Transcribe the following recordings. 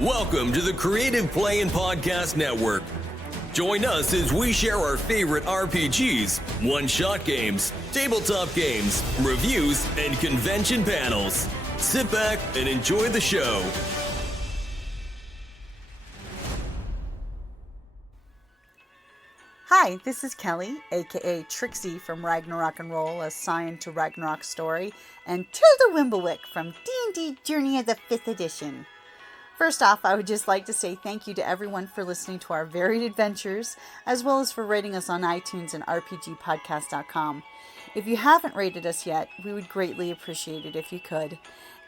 Welcome to the Creative Play and Podcast Network. Join us as we share our favorite RPGs, one-shot games, tabletop games, reviews, and convention panels. Sit back and enjoy the show. Hi, this is Kelly, aka Trixie from Ragnarok and Roll, assigned to Ragnarok Story, and Tilda Wimblewick from D&D Journey of the 5th Edition. First off, I would just like to say thank you to everyone for listening to our varied adventures, as well as for rating us on iTunes and RPGpodcast.com. If you haven't rated us yet, we would greatly appreciate it if you could.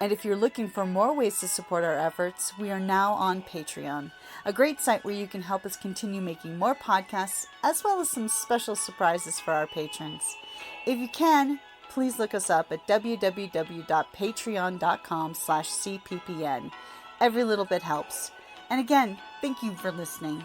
And if you're looking for more ways to support our efforts, we are now on Patreon, a great site where you can help us continue making more podcasts, as well as some special surprises for our patrons. If you can, please look us up at www.patreon.com/cppn. Every little bit helps. And again, thank you for listening.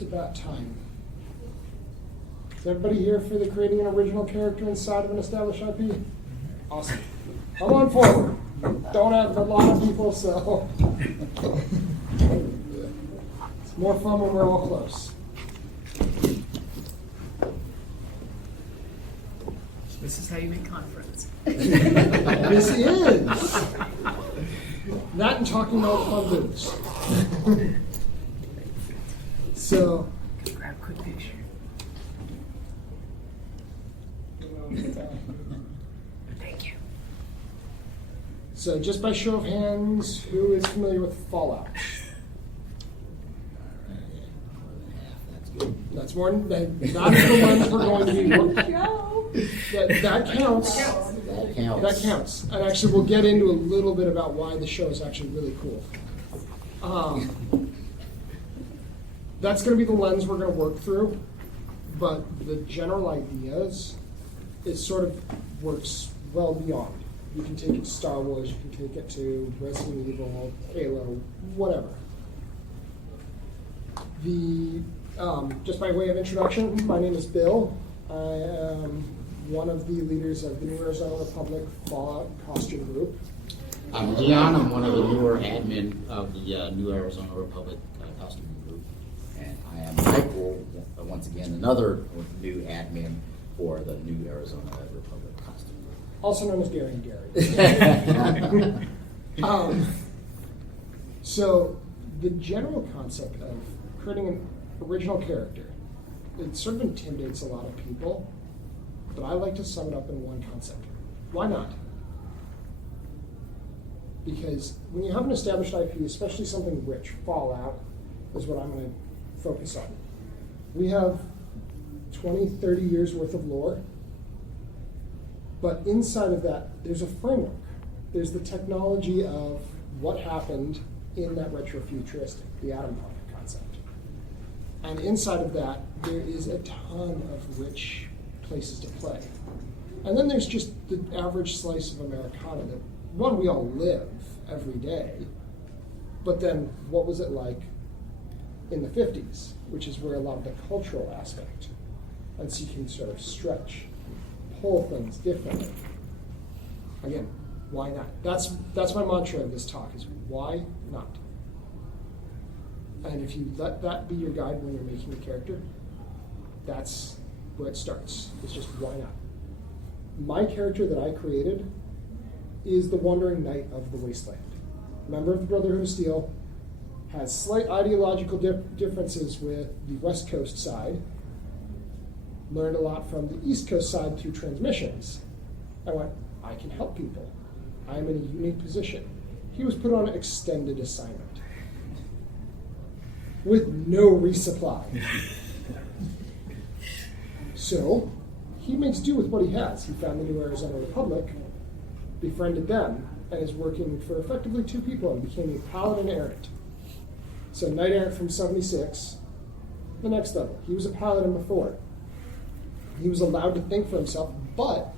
About time. Is everybody here for the creating an original character inside of an established IP? Awesome. Come on forward. Don't have a lot of people, so it's more fun when we're all close. This is how you make conference. This is. That and talking about fun boots. So, grab a quick picture. Thank you. So just by show of hands, who is familiar with Fallout? That's more than that's the ones we're going to be. That counts. That counts. And actually, we'll get into a little bit about why the show is actually really cool. That's going to be the lens we're going to work through, but the general ideas, it sort of works well beyond. You can take it to Star Wars, you can take it to Resident Evil, Halo, whatever. Just by way of introduction, my name is Bill. I am one of the leaders of the New Arizona Republic Fallout costume group. I'm Leon. I'm one of the newer admin of the New Arizona Republic costume group. And I am Michael, once again, another new admin for the New Arizona Republic costume group. Also known as Gary and Gary. So the general concept of creating an original character, it sort of intimidates a lot of people, but I like to sum it up in one concept. Why not? Because when you have an established IP, especially something rich, Fallout is what I'm going to focus on. We have 20, 30 years worth of lore, but inside of that, there's a framework. There's the technology of what happened in that retrofuturistic, the atom bomb concept. And inside of that, there is a ton of rich places to play. And then there's just the average slice of Americana that, one, we all live every day, but then what was it like in the 50s, which is where a lot of the cultural aspect, and so you can sort of stretch, pull things differently. Again, why not? That's my mantra of this talk, is why not? And if you let that be your guide when you're making a character, that's where it starts. It's just why not? My character that I created is the Wandering Knight of the Wasteland. Member of the Brotherhood of Steel, has slight ideological differences with the West Coast side, learned a lot from the East Coast side through transmissions. I went, I can help people. I'm in a unique position. He was put on an extended assignment with no resupply. So he makes do with what he has. He found the New Arizona Republic, befriended them, and is working for effectively two people and became a paladin errant. So knight errant from 76, the next level. He was a paladin before. He was allowed to think for himself, but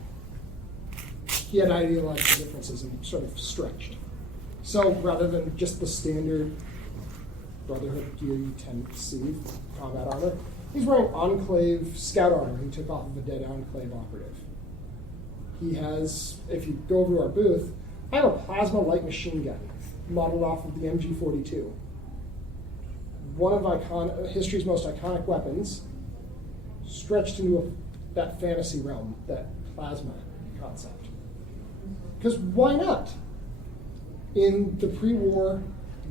he had ideological differences and sort of stretched. So rather than just the standard Brotherhood gear you tend to see, combat armor, he's wearing Enclave scout armor he took off of a dead Enclave operative. He has, if you go over to our booth, I have a plasma light machine gun modeled off of the MG42. One of history's most iconic weapons, stretched into that fantasy realm, that plasma concept. Because why not? In the pre-war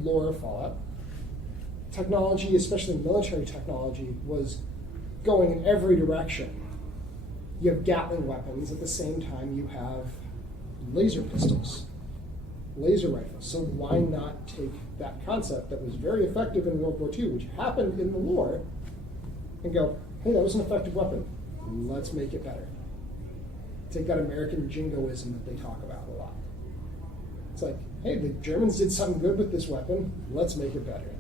lore of Fallout, technology, especially military technology, was going in every direction. You have Gatling weapons, at the same time you have laser pistols, laser rifles. So why not take that concept that was very effective in World War II, which happened in the war, and go, hey, that was an effective weapon. Let's make it better. Take that American jingoism that they talk about a lot. It's like, hey, the Germans did something good with this weapon. Let's make it better.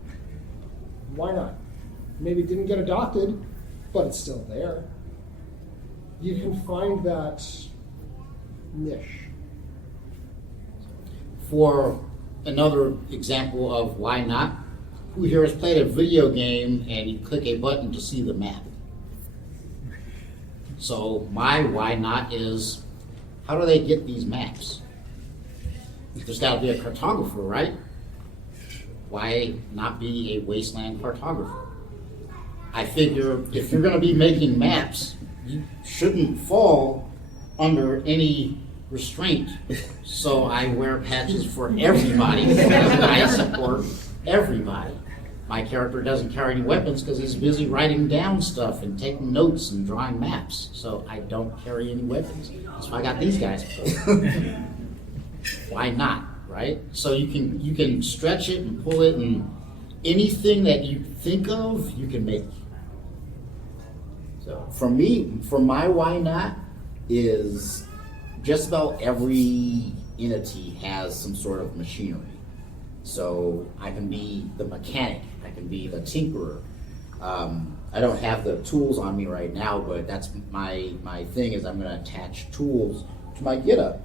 Why not? Maybe it didn't get adopted, but it's still there. You can find that niche. For another example of why not, who here has played a video game and you click a button to see the map? So my why not is, how do they get these maps? There's got to be a cartographer, right? Why not be a wasteland cartographer? I figure if you're going to be making maps, you shouldn't fall under any restraint. So I wear patches for everybody, and I support everybody. My character doesn't carry any weapons because he's busy writing down stuff and taking notes and drawing maps. So I don't carry any weapons. So I got these guys. Why not, right? So you can stretch it and pull it, and anything that you think of, you can make. So for me, for my why not is just about every entity has some sort of machinery. So I can be the mechanic, I can be the tinkerer. I don't have the tools on me right now, but that's my thing is I'm going to attach tools to my getup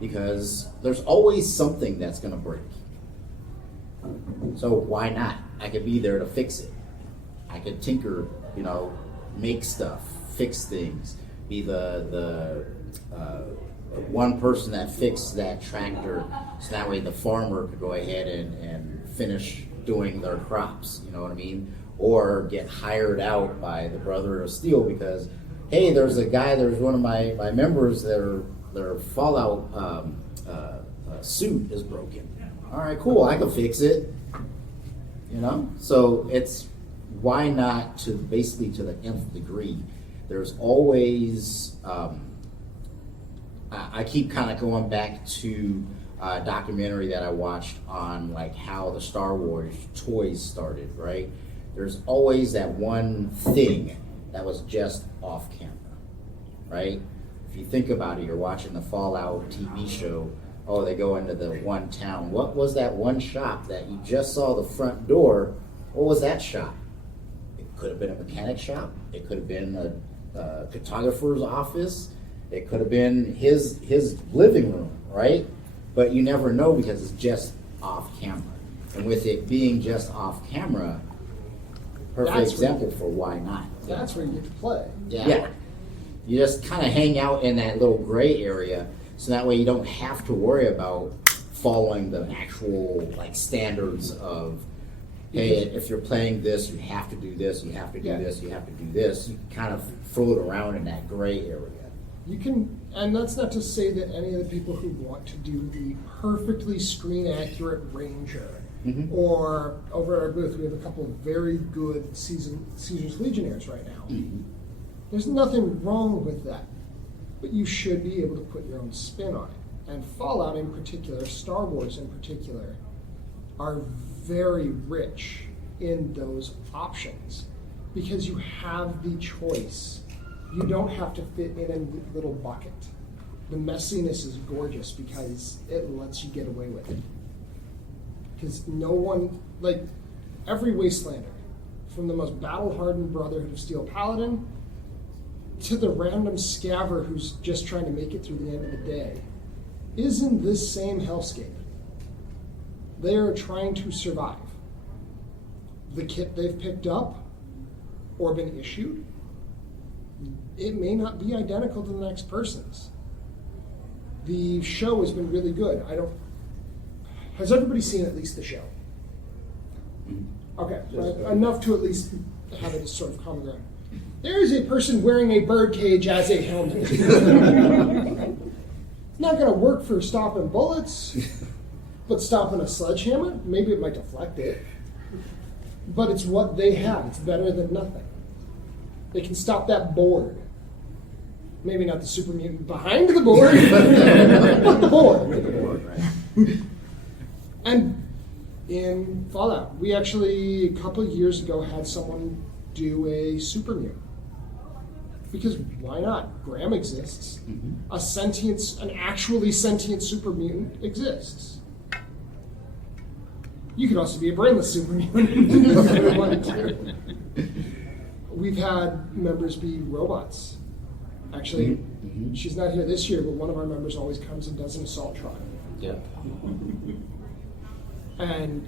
because there's always something that's going to break. So why not? I could be there to fix it. I could tinker, make stuff, fix things, be the one person that fixed that tractor, so that way the farmer could go ahead and finish doing their crops, you know what I mean? Or get hired out by the Brother of Steel because, hey, there's one of my members, their Fallout suit is broken. All right, cool, I can fix it, So it's why not to basically to the nth degree. There's always, I keep kind of going back to a documentary that I watched on like how the Star Wars toys started, right? There's always that one thing that was just off camera, right? If you think about it, you're watching the Fallout TV show, oh, they go into the one town. What was that one shop that you just saw the front door? What was that shop? It could have been a mechanic shop. It could have been a cartographer's office. It could have been his living room, right? But you never know because it's just off camera. And with it being just off camera, perfect example for why not. That's where you get to play. Yeah. You just kind of hang out in that little gray area, so that way you don't have to worry about following the actual standards of, hey, if you're playing this, you have to do this, you have to do this, you have to do this. You kind of float around in that gray area. You can, and that's not to say that any of the people who want to do the perfectly screen accurate Ranger, or over at our booth, we have a couple of very good Caesar's Legionnaires right now. There's nothing wrong with that, but you should be able to put your own spin on it. And Fallout in particular, Star Wars in particular, are very rich in those options because you have the choice. You don't have to fit in a little bucket. The messiness is gorgeous because it lets you get away with it. Because no one, every Wastelander from the most battle-hardened Brotherhood of Steel Paladin to the random scaver who's just trying to make it through the end of the day, is in this same hellscape. They are trying to survive. The kit they've picked up or been issued, it may not be identical to the next person's. The show has been really good. Has everybody seen at least the show? Okay, enough to at least have it as sort of common ground. There is a person wearing a bird cage as a helmet. It's not going to work for stopping bullets, but stopping a sledgehammer, maybe it might deflect it. But it's what they have. It's better than nothing. They can stop that board. Maybe not the super mutant behind the board, but the board. And in Fallout, we actually, a couple of years ago, had someone do a super mutant. Because why not? Graham exists. An actually sentient super mutant exists. You could also be a brainless super mutant if you wanted to. We've had members be robots. Actually, she's not here this year, but one of our members always comes and does an assault trial. Yeah. And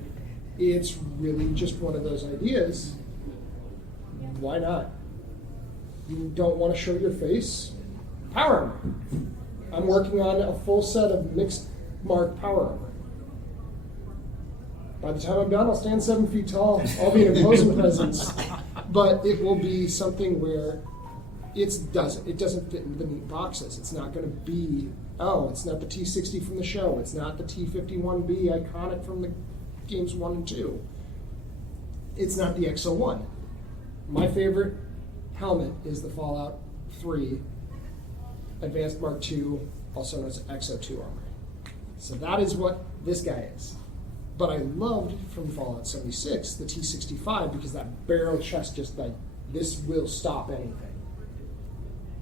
it's really just one of those ideas. Why not? You don't want to show your face? Power armor. I'm working on a full set of mixed mark power armor. By the time I'm done, I'll stand 7 feet tall. I'll be an imposing presence. But it will be something where it doesn't fit into the neat boxes. It's not going to be, it's not the T60 from the show. It's not the T51B iconic from the games 1 and 2. It's not the XO1. My favorite helmet is the Fallout 3 Advanced Mark II, also known as XO2 armor. So that is what this guy is. But I loved from Fallout 76 the T65 because that barrel chest just like, this will stop anything.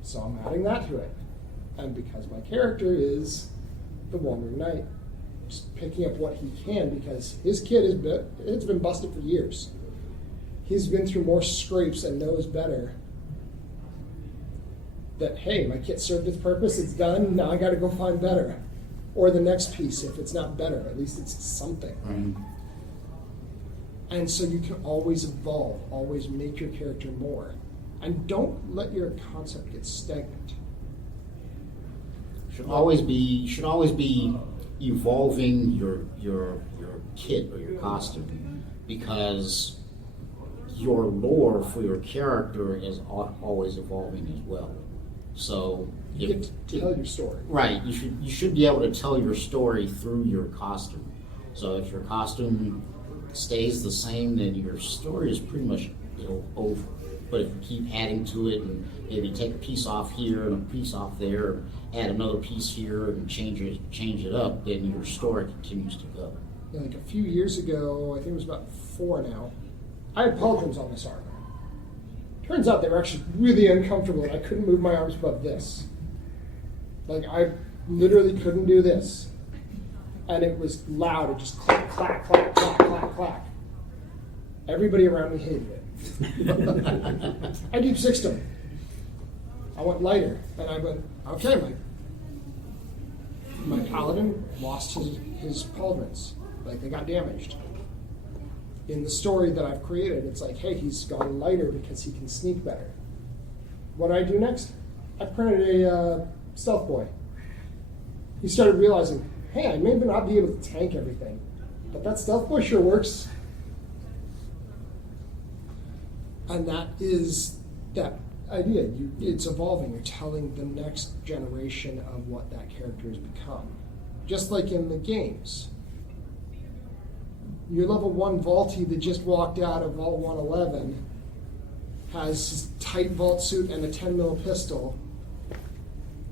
So I'm adding that to it. And because my character is the Wandering Knight, just picking up what he can because his kit it's been busted for years. He's been through more scrapes and knows better that, hey, my kit served its purpose, it's done, now I gotta go find better. Or the next piece, if it's not better, at least it's something. And so you can always evolve, always make your character more. And don't let your concept get stagnant. Should always be evolving your kit or your costume, because your lore for your character is always evolving as well. So you get to tell your story. Right. You should be able to tell your story through your costume. So if your costume stays the same, then your story is pretty much over. But if you keep adding to it and maybe take a piece off here and a piece off there, and add another piece here and change it up, then your story continues to go. Yeah, like a few years ago, I think it was about 4 now, I had pauldrons on this armor. Turns out they were actually really uncomfortable and I couldn't move my arms above this. Like I literally couldn't do this. And it was loud, it just clack, clack, clack, clack, clack, clack. Everybody around me hated it. I deep sixed them. I went lighter, and I went, okay, my paladin lost his pauldrons. Like, they got damaged. In the story that I've created, it's like, hey, he's gone lighter because he can sneak better. What did I do next? I printed a stealth boy. He started realizing, hey, I may not be able to tank everything, but that stealth boy sure works. And that is that idea. It's evolving. You're telling the next generation of what that character has become. Just like in the games. Your level 1 Vaulty that just walked out of Vault 111 has his tight vault suit and a 10mm pistol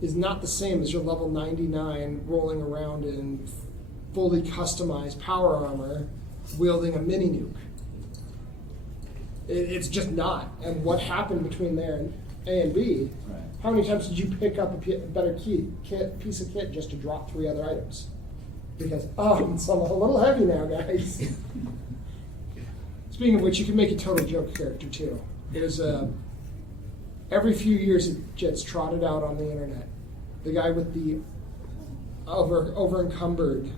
is not the same as your level 99 rolling around in fully customized power armor wielding a mini nuke. It's just not. And what happened between there and A and B, right. How many times did you pick up a better piece of kit just to drop 3 other items? Because, it's a little heavy now, guys. Speaking of which, you can make a total joke character too. There's every few years it gets trotted out on the internet. The guy with the over encumbered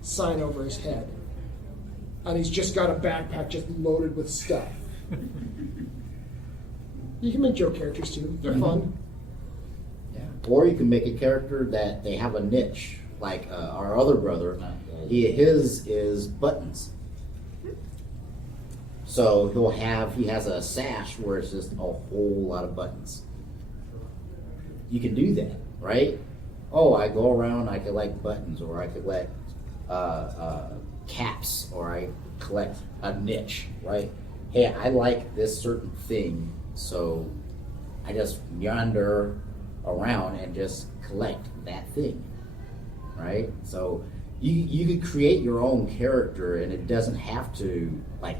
sign over his head, and he's just got a backpack just loaded with stuff. You can make joke characters too. They're fun. Yeah. Or you can make a character that they have a niche, like our other brother. His is buttons. So he has a sash where it's just a whole lot of buttons. You can do that, right? Oh, I go around, I collect buttons, or I collect caps, or I collect a niche, right? Hey, I like this certain thing, so I just wander around and just collect that thing, right? So you can create your own character, and it doesn't have to like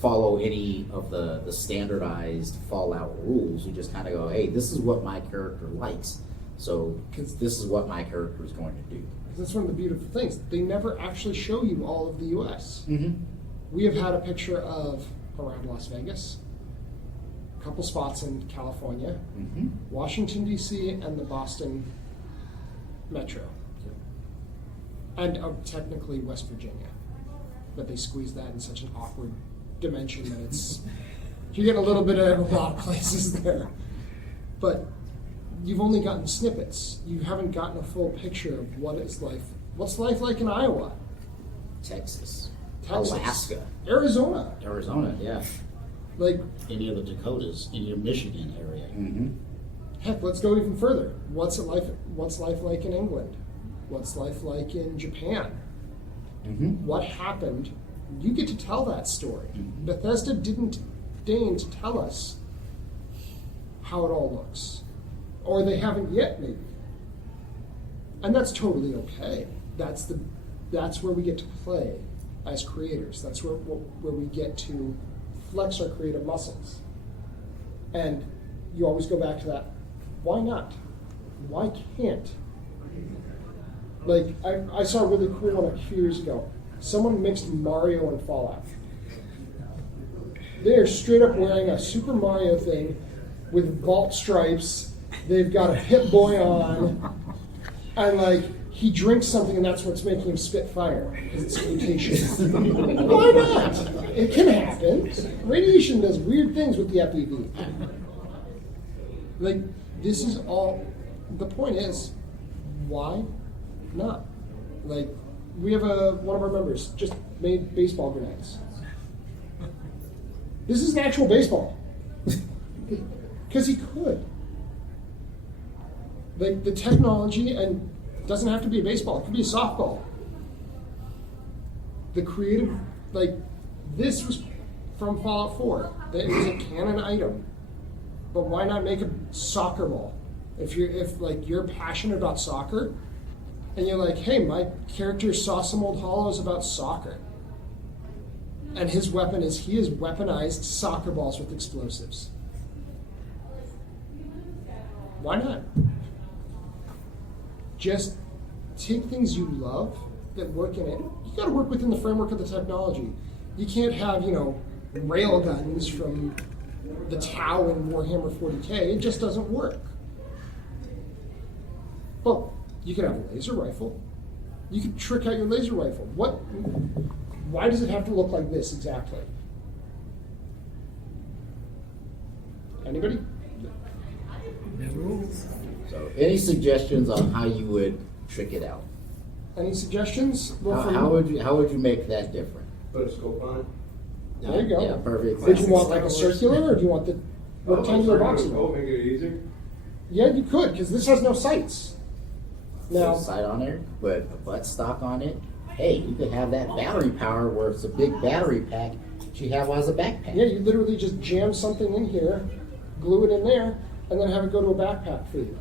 follow any of the standardized Fallout rules. You just kind of go, hey, this is what my character likes, so this is what my character is going to do. That's one of the beautiful things. They never actually show you all of the U.S. Mm-hmm. We have had a picture of around Las Vegas, a couple spots in California, Mm-hmm. Washington, D.C., and the Boston Metro. And technically West Virginia. But they squeezed that in such an awkward dimension that it's... you're getting a little bit of a lot of places there. But you've only gotten snippets. You haven't gotten a full picture of what's life like in Iowa, Texas, Texas, Alaska, Arizona. yeah. Like, Any of the Dakotas in your Michigan area. Mm-hmm. heck, let's go even further. What's life like in England? What's life like in Japan? Mm-hmm. What happened? You get to tell that story. Mhm. Bethesda didn't deign to tell us how it all looks. Or they haven't yet, maybe. And that's totally okay. That's where we get to play as creators. That's where we get to flex our creative muscles. And you always go back to that, why not? Why can't? Like, I saw a really cool one a few years ago. Someone mixed Mario and Fallout. They are straight up wearing a Super Mario thing with vault stripes. They've got a Hit Boy on. And, like, he drinks something and that's what's making him spit fire. Because it's mutation. Why not? It can happen. Radiation does weird things with the FEV. Like, this is all... The point is, why not? Like, we have one of our members just made baseball grenades. This is an actual baseball. Because he could. Like, the technology, and it doesn't have to be a baseball, it could be a softball. The creative, like, this was from Fallout 4. It was a canon item. But why not make a soccer ball? If you're passionate about soccer, and you're like, hey, my character saw some old hollows about soccer. And his weapon is, he has weaponized soccer balls with explosives. Why not? Just take things you love that work in it. You gotta work within the framework of the technology. You can't have, rail guns from the Tau in Warhammer 40K. It just doesn't work. Well, you could have a laser rifle. You could trick out your laser rifle. Why does it have to look like this exactly? Anybody? No rules. So, any suggestions on how you would trick it out? Any suggestions? How would you make that different? Put a scope on it. There you go. Yeah, perfect. Did you want like a circular, or do you want the rectangular box? Scope, make it easier. Yeah, you could, because this has no sights. Now, Sight on there, put a butt stock on it. Hey, you could have that battery power where it's a big battery pack that you have as a backpack. yeah, you literally just jam something in here, glue it in there, and then have it go to a backpack for you.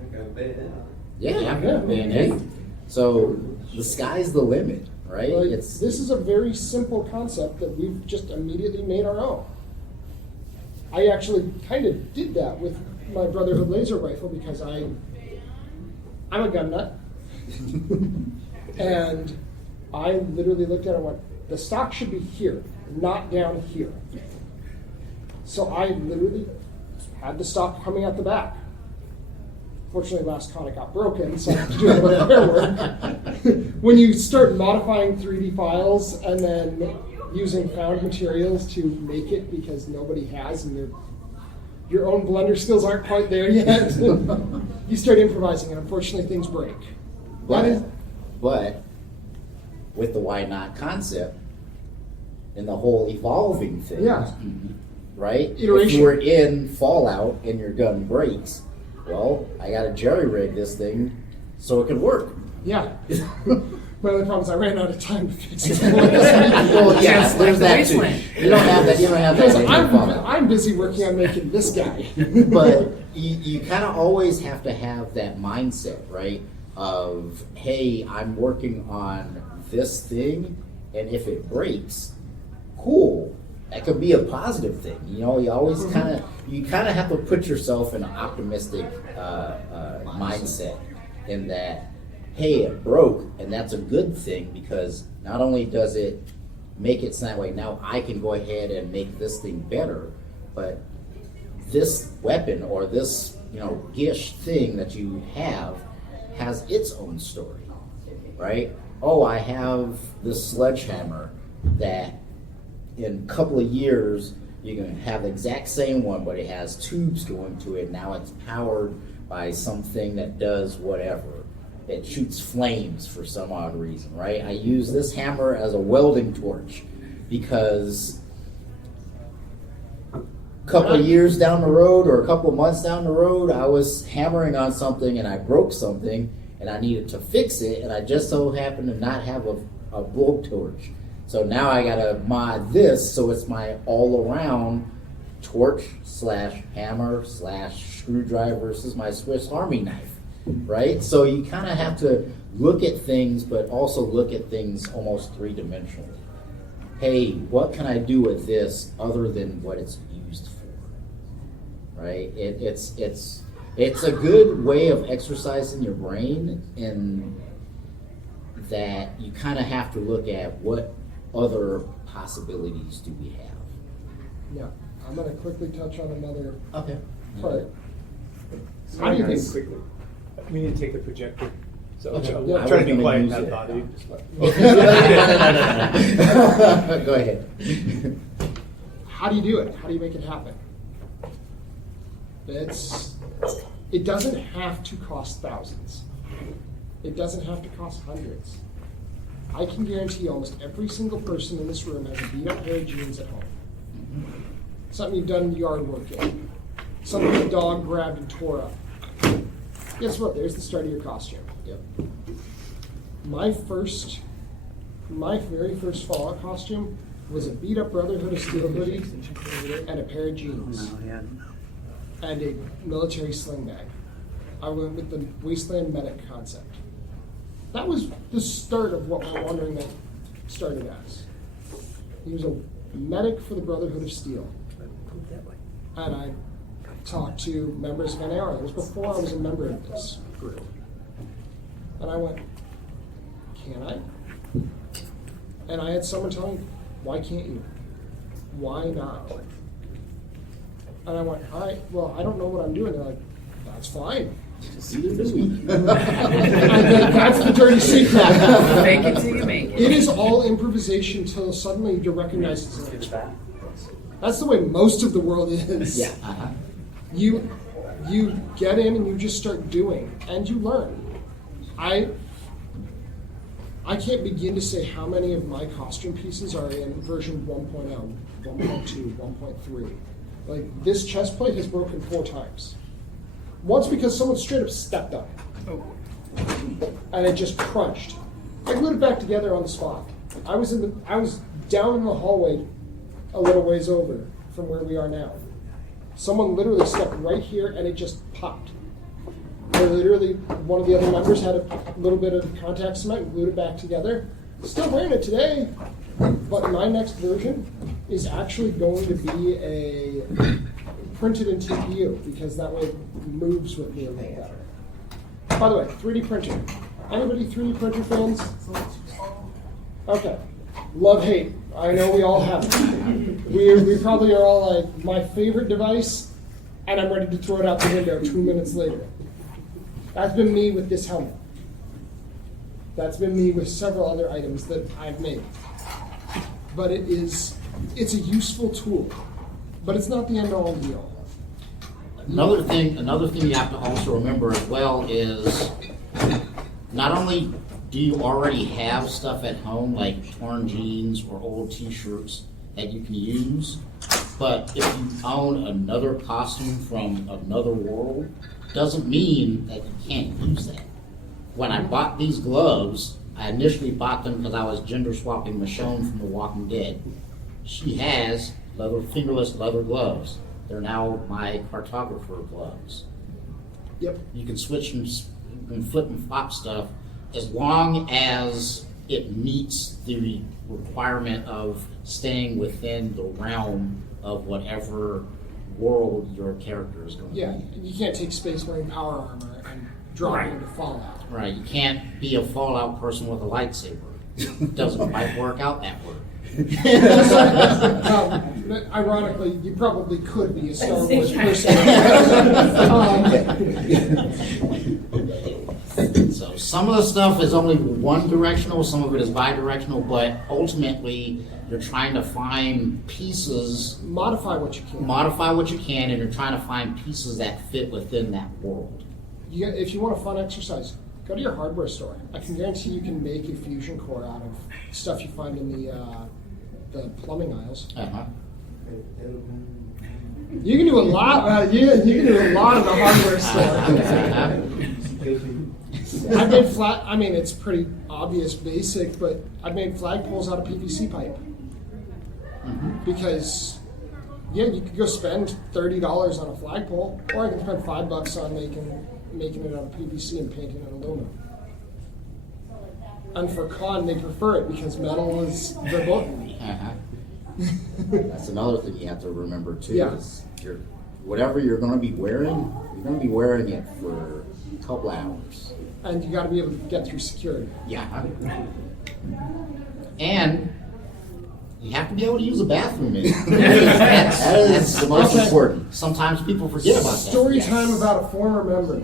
I got a bed. Yeah, Yeah. man. Hey, so the sky's the limit, right? Like, It's this is a very simple concept that we've just immediately made our own. I actually kind of did that with my Brotherhood laser rifle because I'm a gun nut. And I literally looked at it and went, The stock should be here, not down here. So I literally had the stock coming out the back. Fortunately, last con it got broken, so I had to do a little repair work. When you start modifying 3D files and then using found materials to make it because nobody has, and your own Blender skills aren't quite there yet, you start improvising, and unfortunately, things break. But with the why not concept and the whole evolving thing, Yeah. right? Iteration. If you were in Fallout and your gun breaks, well, I got to jerry rig this thing so it can work. Yeah. My only problem is I ran out of time to fix it. Well, yes, there's that too. Wasteland. You don't have that. You don't have Because that. in Fallout. I'm busy working on making this guy. But you kind of always have to have that mindset, right? Of, hey, I'm working on this thing, and if it breaks, cool. That could be a positive thing. You know, you always kind of have to put yourself in an optimistic mindset in that, hey, it broke, and that's a good thing because not only does it make it so that way now I can go ahead and make this thing better, but this weapon or this, gish thing that you have has its own story, right? Oh, I have this sledgehammer that in a couple of years you can have the exact same one, but it has tubes going to it. Now it's powered by something that does whatever. It shoots flames for some odd reason, right? I use this hammer as a welding torch because a couple of years down the road or a couple of months down the road, I was hammering on something and I broke something and I needed to fix it, and I just so happened to not have a bulb torch. So now I gotta mod this so it's my all-around torch / hammer / screwdriver versus my Swiss Army knife, right? So you kind of have to look at things, but also look at things almost three-dimensionally. Hey, what can I do with this other than what it's used for, right? It's a good way of exercising your brain in that you kind of have to look at what other possibilities do we have. Yeah, I'm going to quickly touch on another Okay. part. How do you think quickly? We need to take the projector. So Okay. I'm Yeah. trying to be I was quiet and gonna not use bother you. Go ahead. How do you do it? How do you make it happen? It doesn't have to cost thousands. It doesn't have to cost hundreds. I can guarantee almost every single person in this room has a beat up pair of jeans at home. Something you've done yard work in. Something the dog grabbed and tore up. Guess what? There's the start of your costume. Yep. My very first Fallout costume was a beat up Brotherhood of Steel hoodie and a pair of jeans and a military sling bag. I went with the Wasteland medic concept. That was the start of what my Wandering Knight started as. He was a medic for the Brotherhood of Steel. And I talked to members of NAR. It was before I was a member of this group. And I went, can I? And I had someone tell me, why can't you? Why not? And I went, all right, well, I don't know what I'm doing. They're like, that's fine. Either do we. And then that's the dirty secret. Make it till you make it. It is all improvisation until suddenly you recognize it's That's the way most of the world is. Yeah. You get in and you just start doing, and you learn. I can't begin to say how many of my costume pieces are in version 1.0, 1.2, 1.3. Like, this chest plate has broken 4 times. Once because someone straight up stepped up. And it just crunched. I glued it back together on the spot. I was down in the hallway a little ways over from where we are now. Someone literally stepped right here and it just popped. Where literally one of the other members had a little bit of contact cement and glued it back together. Still wearing it today, but my next version is actually going to be a printed in TPU because that way it moves with me a little better. By the way, 3D printing. Anybody 3D printer fans? Okay. Love hate. I know we all have it. We probably are all like, my favorite device, and I'm ready to throw it out the window 2 minutes later. That's been me with this helmet. That's been me with several other items that I've made. But it's a useful tool, but it's not the end all be all. Another thing you have to also remember as well is not only do you already have stuff at home like torn jeans or old t-shirts that you can use, but if you own another costume from another world, doesn't mean that you can't use that. When I bought these gloves, I initially bought them because I was gender swapping Michonne from The Walking Dead. She has fingerless leather gloves. They're now my cartographer gloves. Yep. You can switch and flip and flop stuff as long as it meets the requirement of staying within the realm of whatever world your character is going to Yeah, be. you can't take Space Marine power armor and drop Right. it into Fallout. Right, you can't be a Fallout person with a lightsaber. It doesn't quite work out that way. Ironically, you probably could be a Star Wars person. So some of the stuff is only one directional, some of it is bi-directional, but ultimately you're trying to find pieces, Modify what you can. and you're trying to find pieces that fit within that world. If you want a fun exercise, go to your hardware store. I can guarantee you can make a fusion core out of stuff you find in the plumbing aisles. Uh-huh. You can do a lot. You can do a lot in the hardware store. I've made flat. I mean, it's pretty obvious, basic, but I've made flagpoles out of PVC pipe because, yeah, you could go spend $30 on a flagpole, or I can spend $5 on making it out of PVC and painting it aluminum. And for con, they prefer it because metal is verboten. Uh-huh. That's another thing you have to remember too. Yeah. Is whatever you're going to be wearing, you're going to be wearing it for a couple hours. And you got to be able to get through security. Yeah. And you have to be able to use a bathroom in it. That's the most Okay. important. Sometimes people forget about that. Story time about a former member.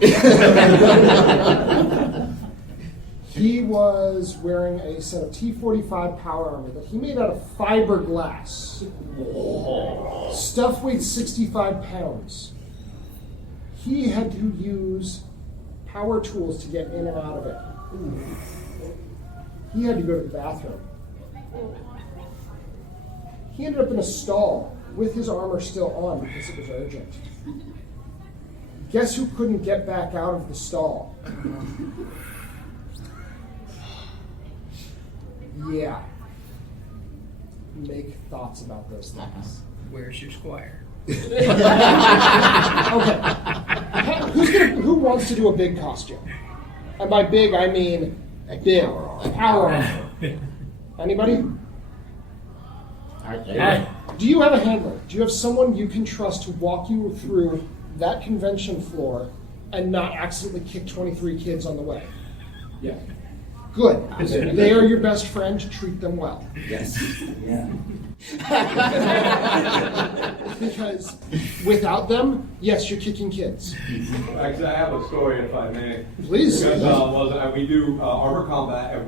He was wearing a set of T-45 power armor that he made out of fiberglass. Stuff weighed 65 pounds. He had to use power tools to get in and out of it. He had to go to the bathroom. He ended up in a stall with his armor still on because it was urgent. Guess who couldn't get back out of the stall? Yeah. Make thoughts about those things. Where's your squire? Okay. Who wants to do a big costume? And by big, I mean big. Power armor. Anybody? All right, there All you right. Do you have a handler? Do you have someone you can trust to walk you through that convention floor and not accidentally kick 23 kids on the way? Yeah. Good. They are your best friend. Treat them well. Yes. Yeah. Because without them, yes, you're kicking kids. Actually, I have a story, if I may. Please. Because we do armor combat, and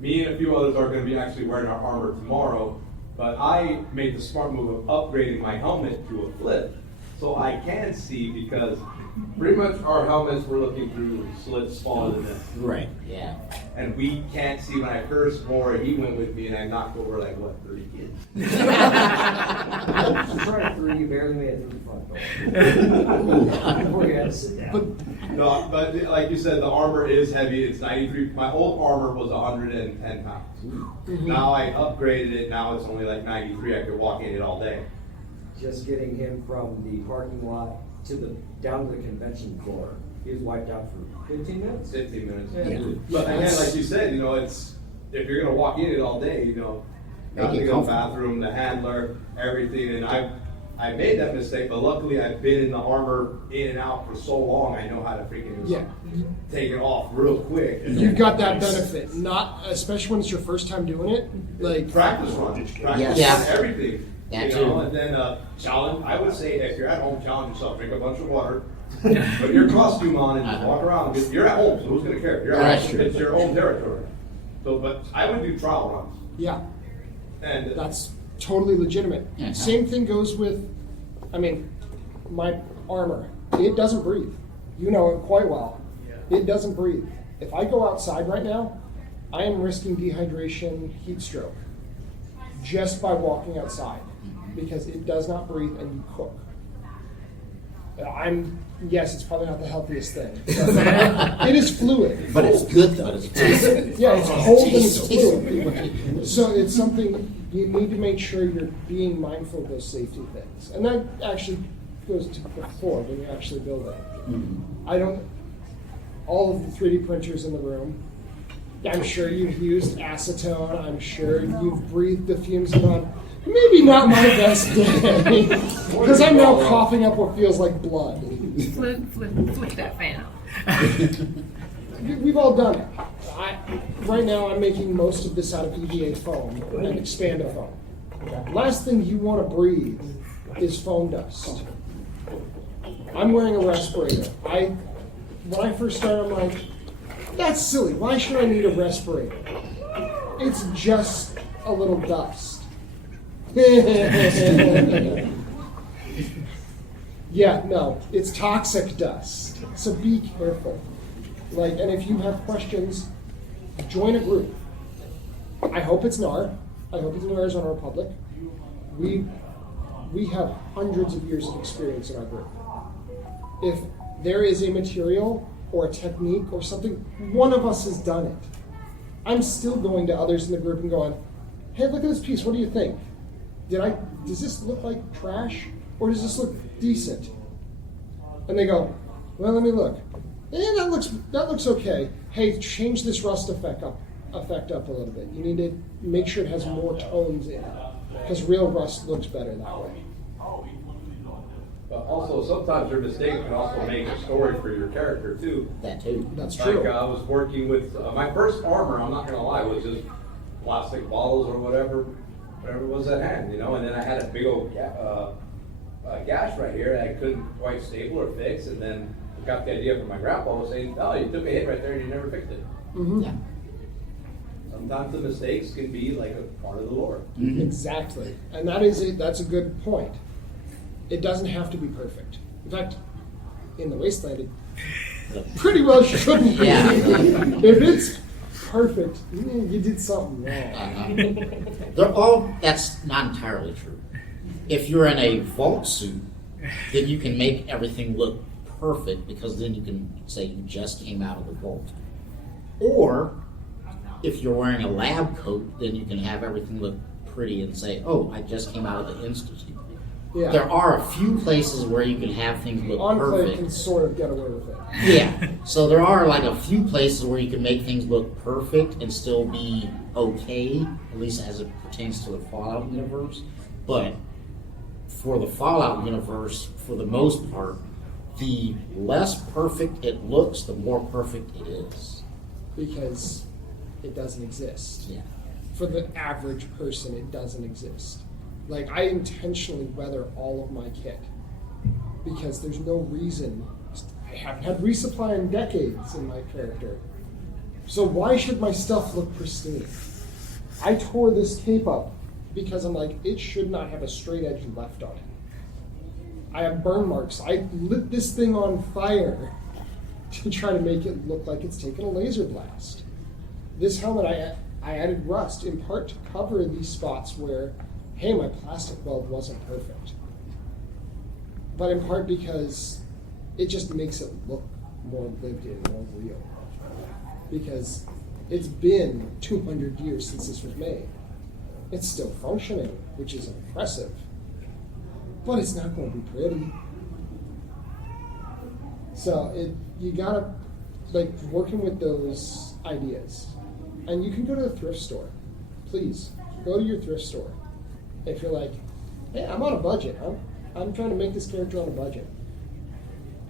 me and a few others are going to be actually wearing our armor tomorrow. But I made the smart move of upgrading my helmet to a flip, so I can see, because pretty much our helmets we're looking through slits smaller than this. Right. Yeah. And we can't see. When I first wore it, he went with me, and I knocked over 30 kids. Try 3, you barely made it through the front door. Before you had to sit down. No, but like you said, the armor is heavy. It's 93. My old armor was 110 pounds. Now I upgraded it. Now it's only 93. I could walk in it all day. Just getting him from the parking lot down to the convention floor. He was wiped out for 15 minutes? 15 minutes. Yeah. But again, like you said, it's if you're gonna walk in it all day, Make got it to go to the comfortable. bathroom, the handler, everything, and I made that mistake, but luckily I've been in the armor in and out for so long, I know how to freaking just take it off real quick. You've got that benefit, not especially when it's your first time doing it. Like Practice run, practice Yes. run everything. That you know, too. and then challenge. I would say if you're at home, challenge yourself. Drink a bunch of water, put your costume on, and just walk around. Because you're at home, so who's gonna care? You're at home. It's your own territory. So, but I would do trial runs. yeah, And that's totally legitimate. Yeah. Same thing goes with, I mean, my armor. It doesn't breathe. You know it quite well. It doesn't breathe. If I go outside right now, I am risking dehydration, heat stroke, just by walking outside, because it does not breathe and you cook. Yes, it's probably not the healthiest thing. But it is fluid. But it's good though. Yeah, it's cold and it's fluid. So it's something you need to make sure you're being mindful of those safety things. And that actually goes to before when you actually build it. All of the 3D printers in the room, I'm sure you've used acetone, I'm sure you've breathed the fumes on. Maybe not my best day, because I'm now coughing up what feels like blood. Flick that fan out. We've all done it. Right now, I'm making most of this out of EVA foam and expanda foam. Last thing you want to breathe is foam dust. I'm wearing a respirator. When I first started, I'm like, that's silly. Why should I need a respirator? It's just a little dust. Yeah, no, it's toxic dust. So be careful. And if you have questions, join a group. I hope it's NAR. I hope it's New Arizona Republic. We have hundreds of years of experience in our group. If there is a material or a technique or something, one of us has done it. I'm still going to others in the group and going, hey, look at this piece, what do you think? Does this look like trash or does this look decent? And they go, well, let me look. That looks okay. Hey, change this rust effect up a little bit. You need to make sure it has more tones in it, because real rust looks better that way. But also, sometimes your mistake can also make a story for your character too. That too. That's true. Like I was working with my first armor. I'm not gonna lie, was just plastic bottles or whatever was at hand, and then I had a big old gash right here that I couldn't quite staple or fix, and then got the idea from my grandpa was saying, "Oh, you took a hit right there and you never fixed it." Mm-hmm. Yeah. Sometimes the mistakes can be like a part of the lore. Mm-hmm. Exactly, and that's a good point. It doesn't have to be perfect. In fact, in the wasteland, it pretty well shouldn't be. Yeah. If it's perfect, you did something wrong. That's not entirely true. If you're in a vault suit, then you can make everything look perfect, because then you can say you just came out of the vault. Or if you're wearing a lab coat, then you can have everything look pretty and say, oh, I just came out of the institute. Yeah. There are a few places where you can have things look Enclave perfect. can sort of get away with it. Yeah. So there are like a few places where you can make things look perfect and still be okay, at least as it pertains to the Fallout universe. But for the Fallout universe, for the most part, the less perfect it looks, the more perfect it is. Because it doesn't exist. Yeah. For the average person, it doesn't exist. I intentionally weather all of my kit because there's no reason. I haven't had resupply in decades in my character. So why should my stuff look pristine? I tore this cape up because I'm like, it should not have a straight edge left on it. I have burn marks. I lit this thing on fire to try to make it look like it's taken a laser blast. This helmet, I added rust in part to cover these spots where, hey, my plastic weld wasn't perfect. But in part because it just makes it look more lived in, more real. Because it's been 200 years since this was made. It's still functioning, which is impressive. But it's not going to be pretty. So you gotta, working with those ideas. And you can go to the thrift store. Please, go to your thrift store. If you're like, hey, I'm on a budget, huh? I'm trying to make this character on a budget.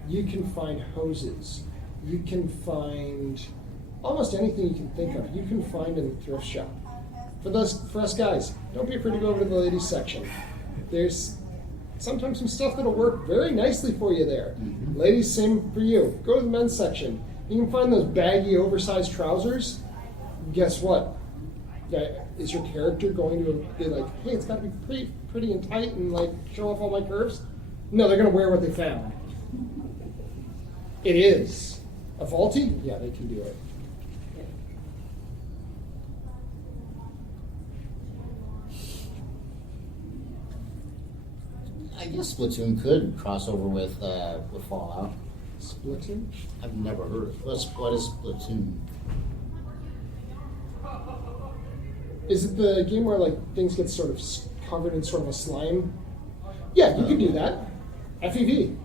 You can find hoses. You can find almost anything you can think of. You can find in the thrift shop. For us guys, don't be afraid to go over to the ladies section. There's sometimes some stuff that'll work very nicely for you there. Mm-hmm. Ladies, same for you. Go to the men's section. You can find those baggy, oversized trousers. Guess what? Is your character going to be like, hey, it's got to be pretty and tight and like show off all my curves? No, they're going to wear what they found. It is. A vaulty? Yeah, they can do it. I guess Splatoon could cross over with Fallout. Splatoon? I've never heard of it. What is Splatoon? Is it the game where like things get sort of covered in sort of a slime? Yeah, you can do that. FEV.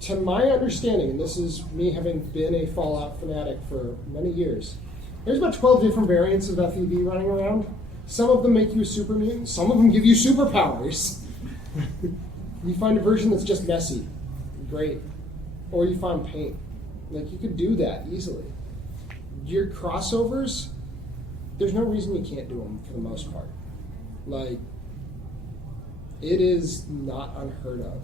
To my understanding, and this is me having been a Fallout fanatic for many years, there's about 12 different variants of FEV running around. Some of them make you a super mutant, some of them give you superpowers. You find a version that's just messy, great. Or you find paint. Like, you could do that easily. Your crossovers, there's no reason you can't do them for the most part. Like, it is not unheard of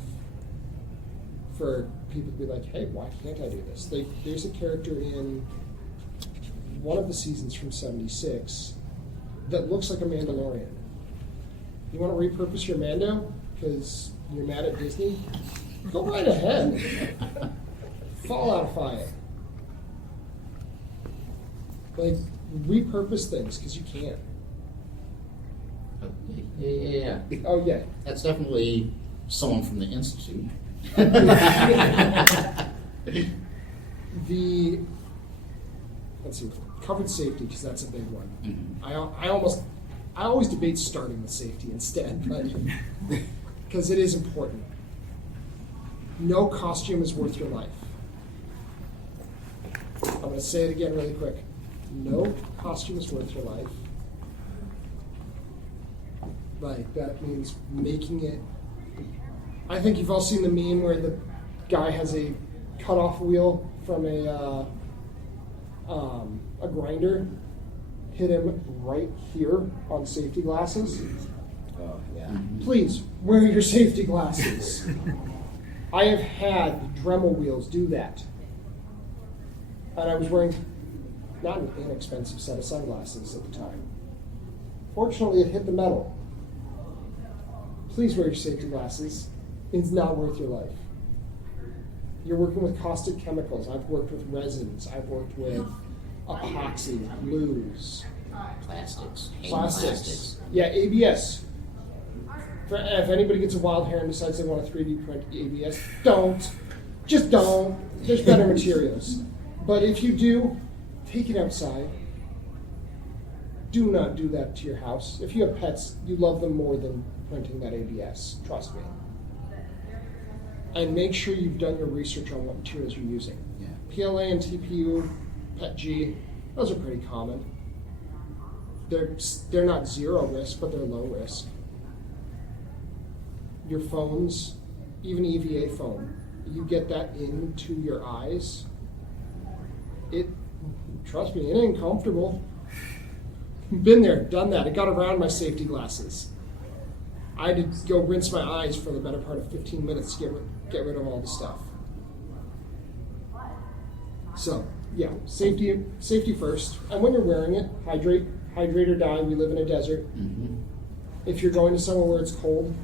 for people to be like, hey, why can't I do this? Like, there's a character in one of the seasons from 76 that looks like a Mandalorian. You want to repurpose your Mando because you're mad at Disney? Go right ahead. Falloutify it. Like, repurpose things because you can. Yeah. Oh, yeah. That's definitely someone from the Institute. Let's see, covered safety, because that's a big one. Mhm. I always debate starting with safety instead, but because it is important. No costume is worth your life. I'm going to say it again really quick. No costume is worth your life. Like, that means making it. I think you've all seen the meme where the guy has a cutoff wheel from a grinder hit him right here on safety glasses. Oh, yeah. Please wear your safety glasses. I have had Dremel wheels do that. And I was wearing not an inexpensive set of sunglasses at the time. Fortunately, it hit the metal. Please wear your safety glasses. It's not worth your life. You're working with caustic chemicals. I've worked with resins. I've worked with epoxy, glues, plastics. Yeah, ABS. If anybody gets a wild hair and decides they want to 3D print ABS, don't. Just don't. There's better materials. But if you do, take it outside. Do not do that to your house. If you have pets, you love them more than printing that ABS. Trust me. And make sure you've done your research on what materials you're using. Yeah. PLA and TPU, PETG, those are pretty common. They're not zero risk, but they're low risk. Your phones, even EVA foam, you get that into your eyes. Trust me, it ain't comfortable. Been there, done that. It got around my safety glasses. I had to go rinse my eyes for the better part of 15 minutes to get rid of all the stuff. So, yeah, safety first. And when you're wearing it, hydrate or die. We live in a desert. Mm-hmm. If you're going to somewhere where it's cold,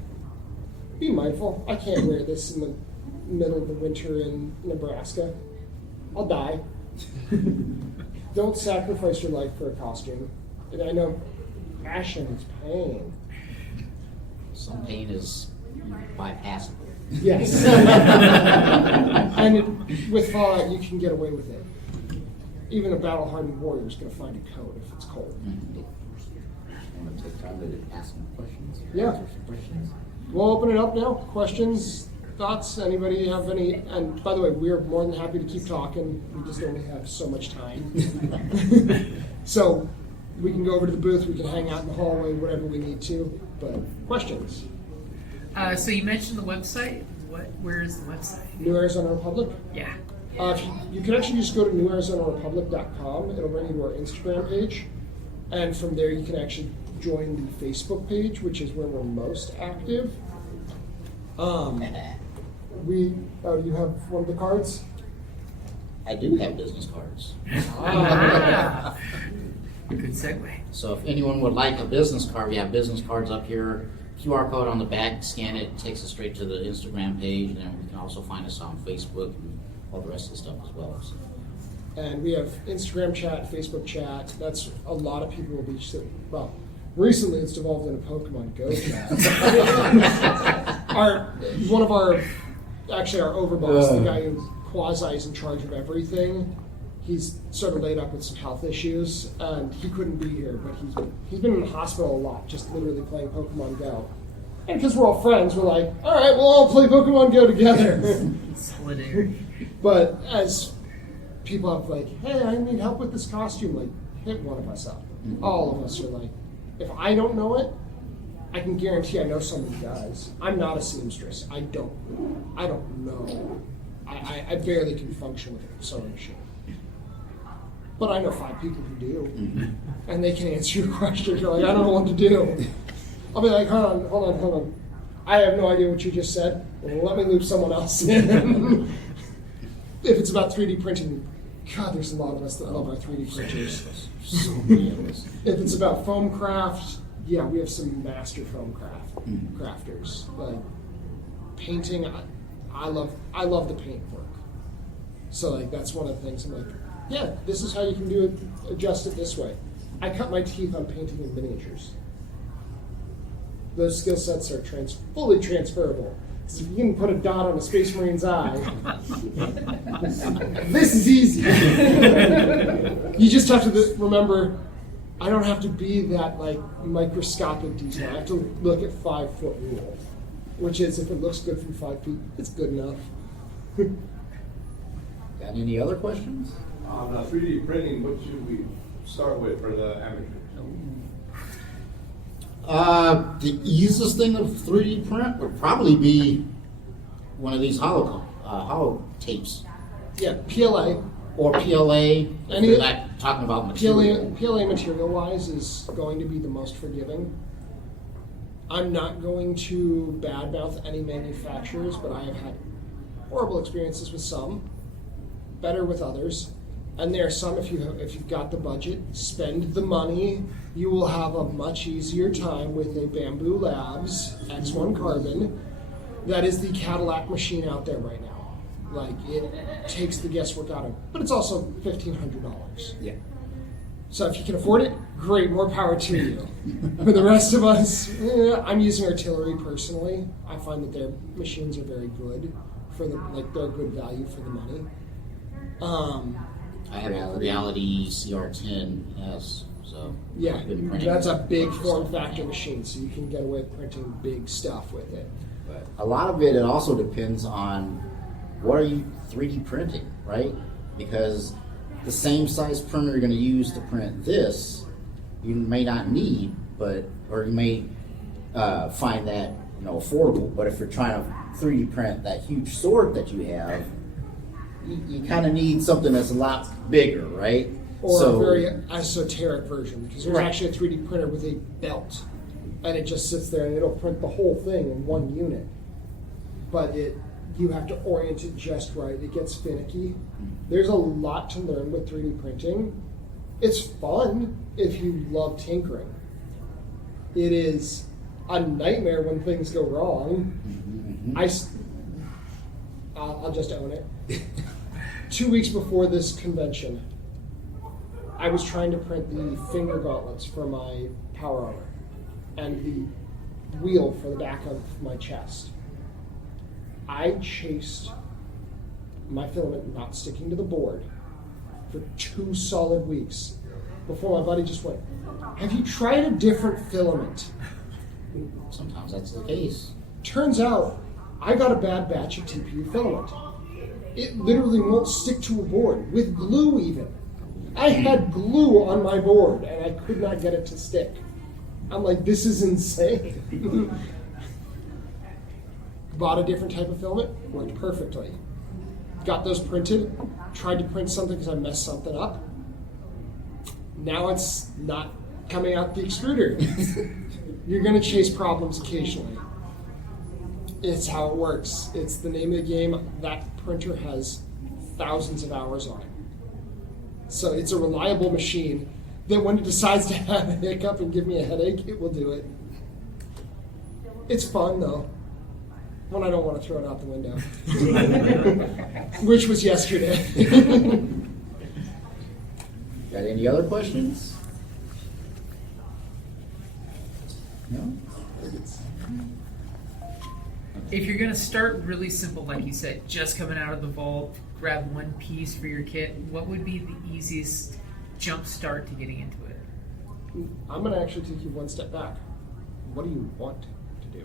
be mindful. I can't wear this in the middle of the winter in Nebraska. I'll die. Don't sacrifice your life for a costume. And I know passion is pain. Some pain is bypassable. Yes. And with Fallout, you can get away with it. Even a battle-hardened warrior is going to find a coat if it's cold. Mm-hmm. Want to take time to ask some questions? Yeah. Answer some questions? We'll open it up now. Questions, thoughts? Anybody have any? And by the way, we're more than happy to keep talking. We just only have so much time. So we can go over to the booth. We can hang out in the hallway, whatever we need to. But questions? So you mentioned the website. Where is the website? New Arizona Republic. Yeah. You can actually just go to newarizonarepublic.com. It'll bring you to our Instagram page. And from there, you can actually join the Facebook page, which is where we're most active. You have one of the cards? I do have business cards. Ah. Good segue. So if anyone would like a business card, we have business cards up here. QR code on the back, scan it, takes us straight to the Instagram page, and then you can also find us on Facebook and all the rest of the stuff as well. So. And we have Instagram chat, Facebook chat. That's a lot of people will be, well, recently it's devolved into Pokemon Go chat. our overboss, the guy who quasi is in charge of everything, he's sort of laid up with some health issues, and he couldn't be here, but he's been in the hospital a lot, just literally playing Pokemon Go. And because we're all friends, we're like, all right, we'll all play Pokemon Go together. Solidarity. But as people have like, hey, I need help with this costume, like, hit one of us up. All of us are like, if I don't know it, I can guarantee I know somebody does. I'm not a seamstress. I don't know. I barely can function with a sewing machine. But I know 5 people who do. And they can answer your question. You're like, I don't know what to do. I'll be like, hold on. I have no idea what you just said. Let me loop someone else in. If it's about 3D printing, God, there's a lot of us that love our 3D printers. So many of us. If it's about foam craft, yeah, we have some master foam crafters. Like painting, I love the paint work. So like that's one of the things I'm like, yeah, this is how you can do it, adjust it this way. I cut my teeth on painting in miniatures. Those skill sets are fully transferable. Because if you can put a dot on a Space Marine's eye, this is easy. You just have to remember, I don't have to be that like microscopic detail. I have to look at 5-foot rule, which is if it looks good from 5 feet, it's good enough. Got any other questions? On 3D printing, what should we start with for the amateurs? The easiest thing to 3D print would probably be one of these hollow tapes. Yeah, PLA. Or PLA, if you're not talking about material. PLA material-wise is going to be the most forgiving. I'm not going to badmouth any manufacturers, but I have had horrible experiences with some, better with others. And there are some, if you've got the budget, spend the money. You will have a much easier time with a Bamboo Labs X1 Carbon. That is the Cadillac machine out there right now. Like, it takes the guesswork out of it. But it's also $1,500. Yeah. So if you can afford it, great, more power to you. For the rest of us, I'm using Artillery personally. I find that their machines are very good they're good value for the money. I have a Reality CR10S, so Yeah, I've been printing that's a big bunch of form stuff. factor machine, so you can get away with printing big stuff with it. But A lot of it also depends on what are you 3D printing, right? Because the same size printer you're going to use to print this, you may not need, or you may find that affordable. But if you're trying to 3D print that huge sword that you have, you kind of need something that's a lot bigger, right? or a very esoteric version, because there's actually a 3D printer with a belt, and it just sits there and it'll print the whole thing in one unit. But you have to orient it just right. It gets finicky. There's a lot to learn with 3D printing. It's fun if you love tinkering. It is a nightmare when things go wrong. I'll just own it. 2 weeks before this convention, I was trying to print the finger gauntlets for my power armor and the wheel for the back of my chest. I chased my filament not sticking to the board for 2 solid weeks before my buddy just went, "Have you tried a different filament?" Sometimes that's the case. Turns out I got a bad batch of TPU filament. It literally won't stick to a board, with glue even. I had glue on my board and I could not get it to stick. I'm like, this is insane. bought a different type of filament, worked perfectly. Got those printed, tried to print something because I messed something up. Now it's not coming out the extruder. You're going to chase problems occasionally. It's how it works. It's the name of the game. That printer has thousands of hours on it. So it's a reliable machine that when it decides to have a hiccup and give me a headache, it will do it. It's fun though, when I don't want to throw it out the window. Which was yesterday. Got any other questions? No? If you're gonna start really simple, like you said, just coming out of the vault, grab one piece for your kit, what would be the easiest jump start to getting into it? I'm going to actually take you one step back. What do you want to do?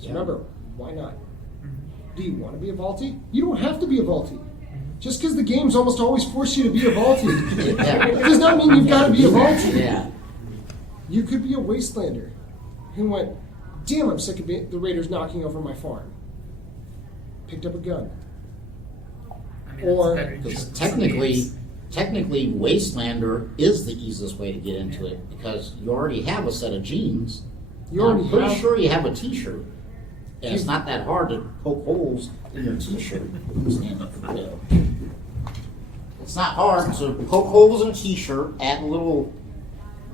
So remember, why not? Do you want to be a vaultie? You don't have to be a vaultie. Just because the games almost always force you to be a vaultie, it does not mean you've got to be a vaultie. Yeah. You could be a wastelander who went, damn, I'm sick of the raiders knocking over my farm. Picked up a gun. I mean, Or- that's better than Because just technically, Wastelander is the easiest way to get into it because you already have a set of jeans. You already I'm pretty have- sure you have a T-shirt, and it's not that hard to poke holes in your T-shirt. Stand up for real. It's not hard to poke holes in a T-shirt, add a little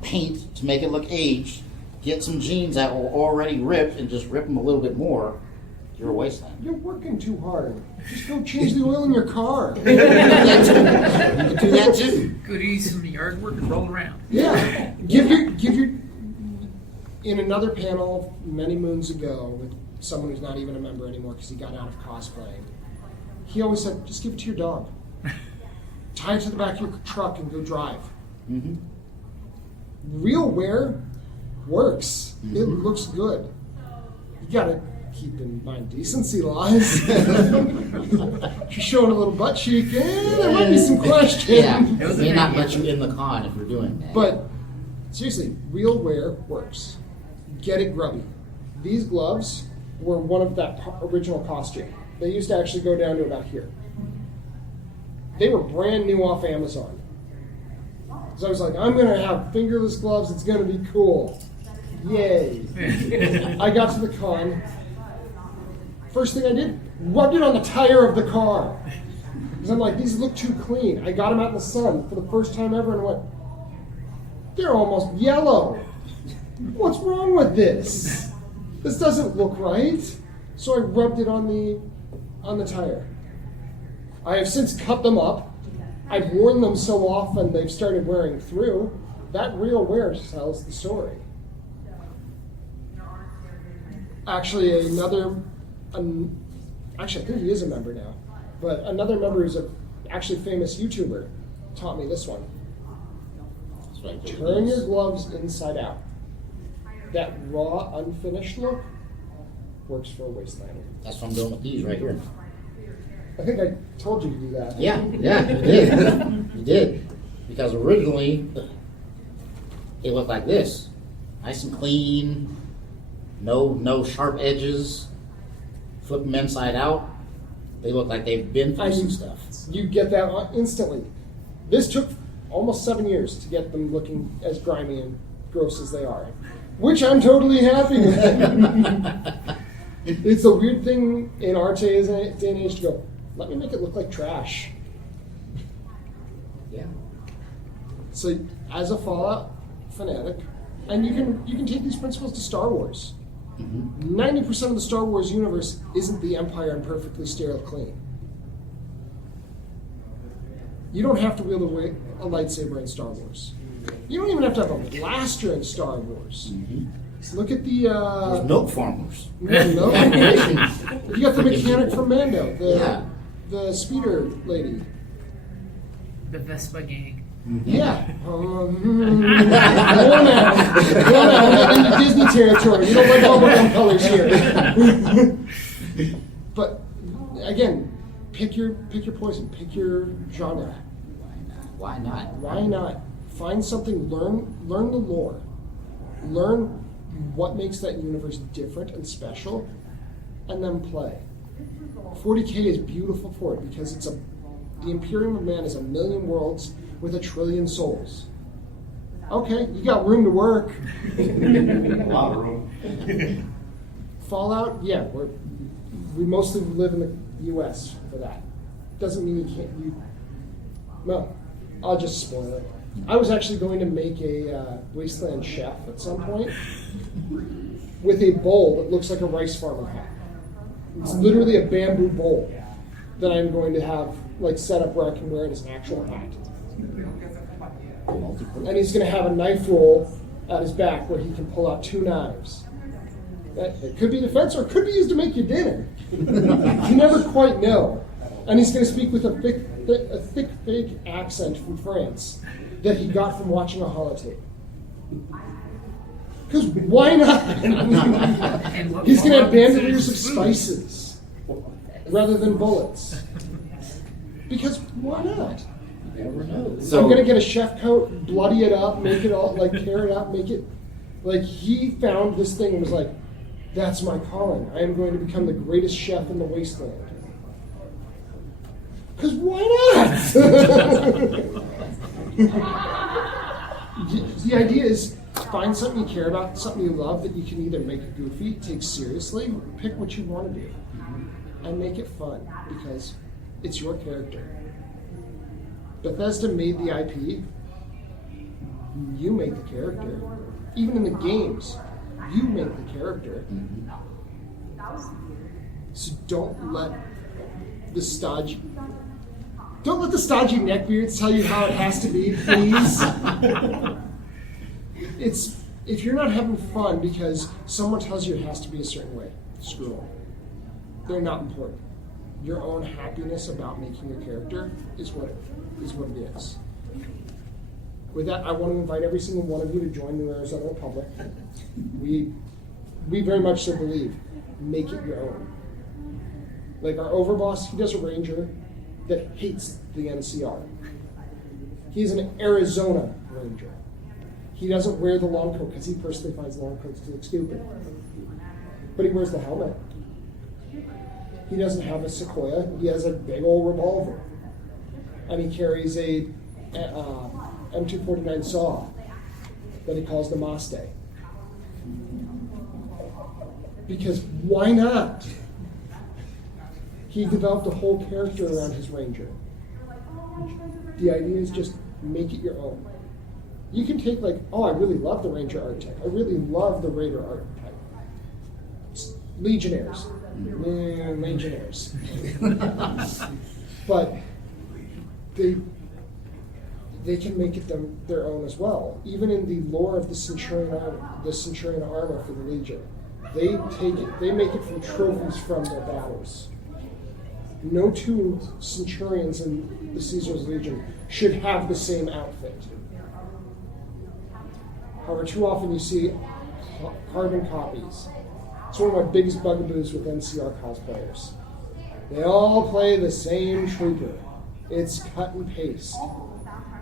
paint to make it look aged, get some jeans that were already ripped, and just rip them a little bit more. You're a wasteland. You're working too hard. Just go change the oil in your car. You can do that too. Go do some yard work and roll around. Yeah. Give your. In another panel many moons ago with someone who's not even a member anymore because he got out of cosplay, he always said, just give it to your dog. Tie it to the back of your truck and go drive. Mm-hmm. Real wear works. It looks good. You gotta keep in mind decency laws. If you're showing a little butt cheek, there might be some questions. Yeah, may not let you in the con if you're doing that. But seriously, real wear works. Get it grubby. These gloves were one of that original costume. They used to actually go down to about here. They were brand new off Amazon. So I was like, I'm gonna have fingerless gloves, it's gonna be cool. Yay. I got to the con. First thing I did, rubbed it on the tire of the car. Because I'm like, these look too clean. I got them out in the sun for the first time ever and went, they're almost yellow. What's wrong with this? This doesn't look right. So I rubbed it on the tire. I have since cut them up. I've worn them so often they've started wearing through. That real wear tells the story. Actually, actually, I think he is a member now, but another member who's a actually famous YouTuber taught me this one. That's what I do. Turn your gloves inside out. That raw, unfinished look works for a wastelander. That's what I'm doing with these right here. I think I told you to do that. Yeah, you did. You did. Because originally, they looked like this. Nice and clean, no sharp edges. Flip them inside out. They look like they've been through some stuff. You get that instantly. This took almost 7 years to get them looking as grimy and gross as they are, which I'm totally happy with. It's a weird thing in our day and age to go, let me make it look like trash. Yeah. So as a Fallout fanatic, and you can take these principles to Star Wars. 90% of the Star Wars universe isn't the Empire and perfectly sterile clean. You don't have to wield a lightsaber in Star Wars. You don't even have to have a blaster in Star Wars. Look at the There's milk farmers. you got the mechanic from Mando, the speeder lady. The Vespa gang. Yeah. More now. We're into Disney territory. We don't like bubblegum colors here. But again, pick your poison. Pick your genre. Why not? Why not? Find something. Learn the lore. Learn what makes that universe different and special, and then play. 40K is beautiful for it because the Imperium of Man is 1,000,000 worlds with 1,000,000,000,000 souls. Okay, you got room to work. A lot of room. Fallout, yeah, we mostly live in the U.S. for that. Doesn't mean you can't. No, I'll just spoil it. I was actually going to make a wasteland chef at some point with a bowl that looks like a rice farmer hat. It's literally a bamboo bowl that I'm going to have set up where I can wear it as an actual hat. And he's going to have a knife roll at his back where he can pull out 2 knives. It could be defense or it could be used to make you dinner. You never quite know. And he's going to speak with a thick, fake accent from France that he got from watching a holotape. Because why not? He's going to have bandoliers of spices rather than bullets. Because why not? You never know. So I'm going to get a chef coat, bloody it up, make it all, tear it up, make it, he found this thing and was like, that's my calling. I am going to become the greatest chef in the wasteland. Because why not? The idea is find something you care about, something you love that you can either make it goofy, take seriously, pick what you want to do, and make it fun because it's your character. Bethesda made the IP. You make the character. Even in the games, you make the character. So don't let the stodgy neckbeards tell you how it has to be, please. If you're not having fun because someone tells you it has to be a certain way, screw them. They're not important. Your own happiness about making your character is what it is. With that, I want to invite every single one of you to join the Arizona Republic. We very much so believe, make it your own. Our overboss, he does a ranger that hates the NCR. He's an Arizona ranger. He doesn't wear the long coat because he personally finds long coats to look stupid. But he wears the helmet. He doesn't have a Sequoia. He has a big old revolver. And he carries a M249 saw that he calls the Maste. Because why not? He developed a whole character around his ranger. The idea is just make it your own. You can take I really love the ranger archetype. I really love the raider archetype. Legionnaires. Legionnaires. But they can make it their own as well. Even in the lore of the Centurion armor for the Legion, they make it from trophies from their battles. No 2 Centurions in the Caesar's Legion should have the same outfit. However, too often you see carbon copies. It's one of my biggest bugaboos with NCR cosplayers. They all play the same trooper. It's cut and paste.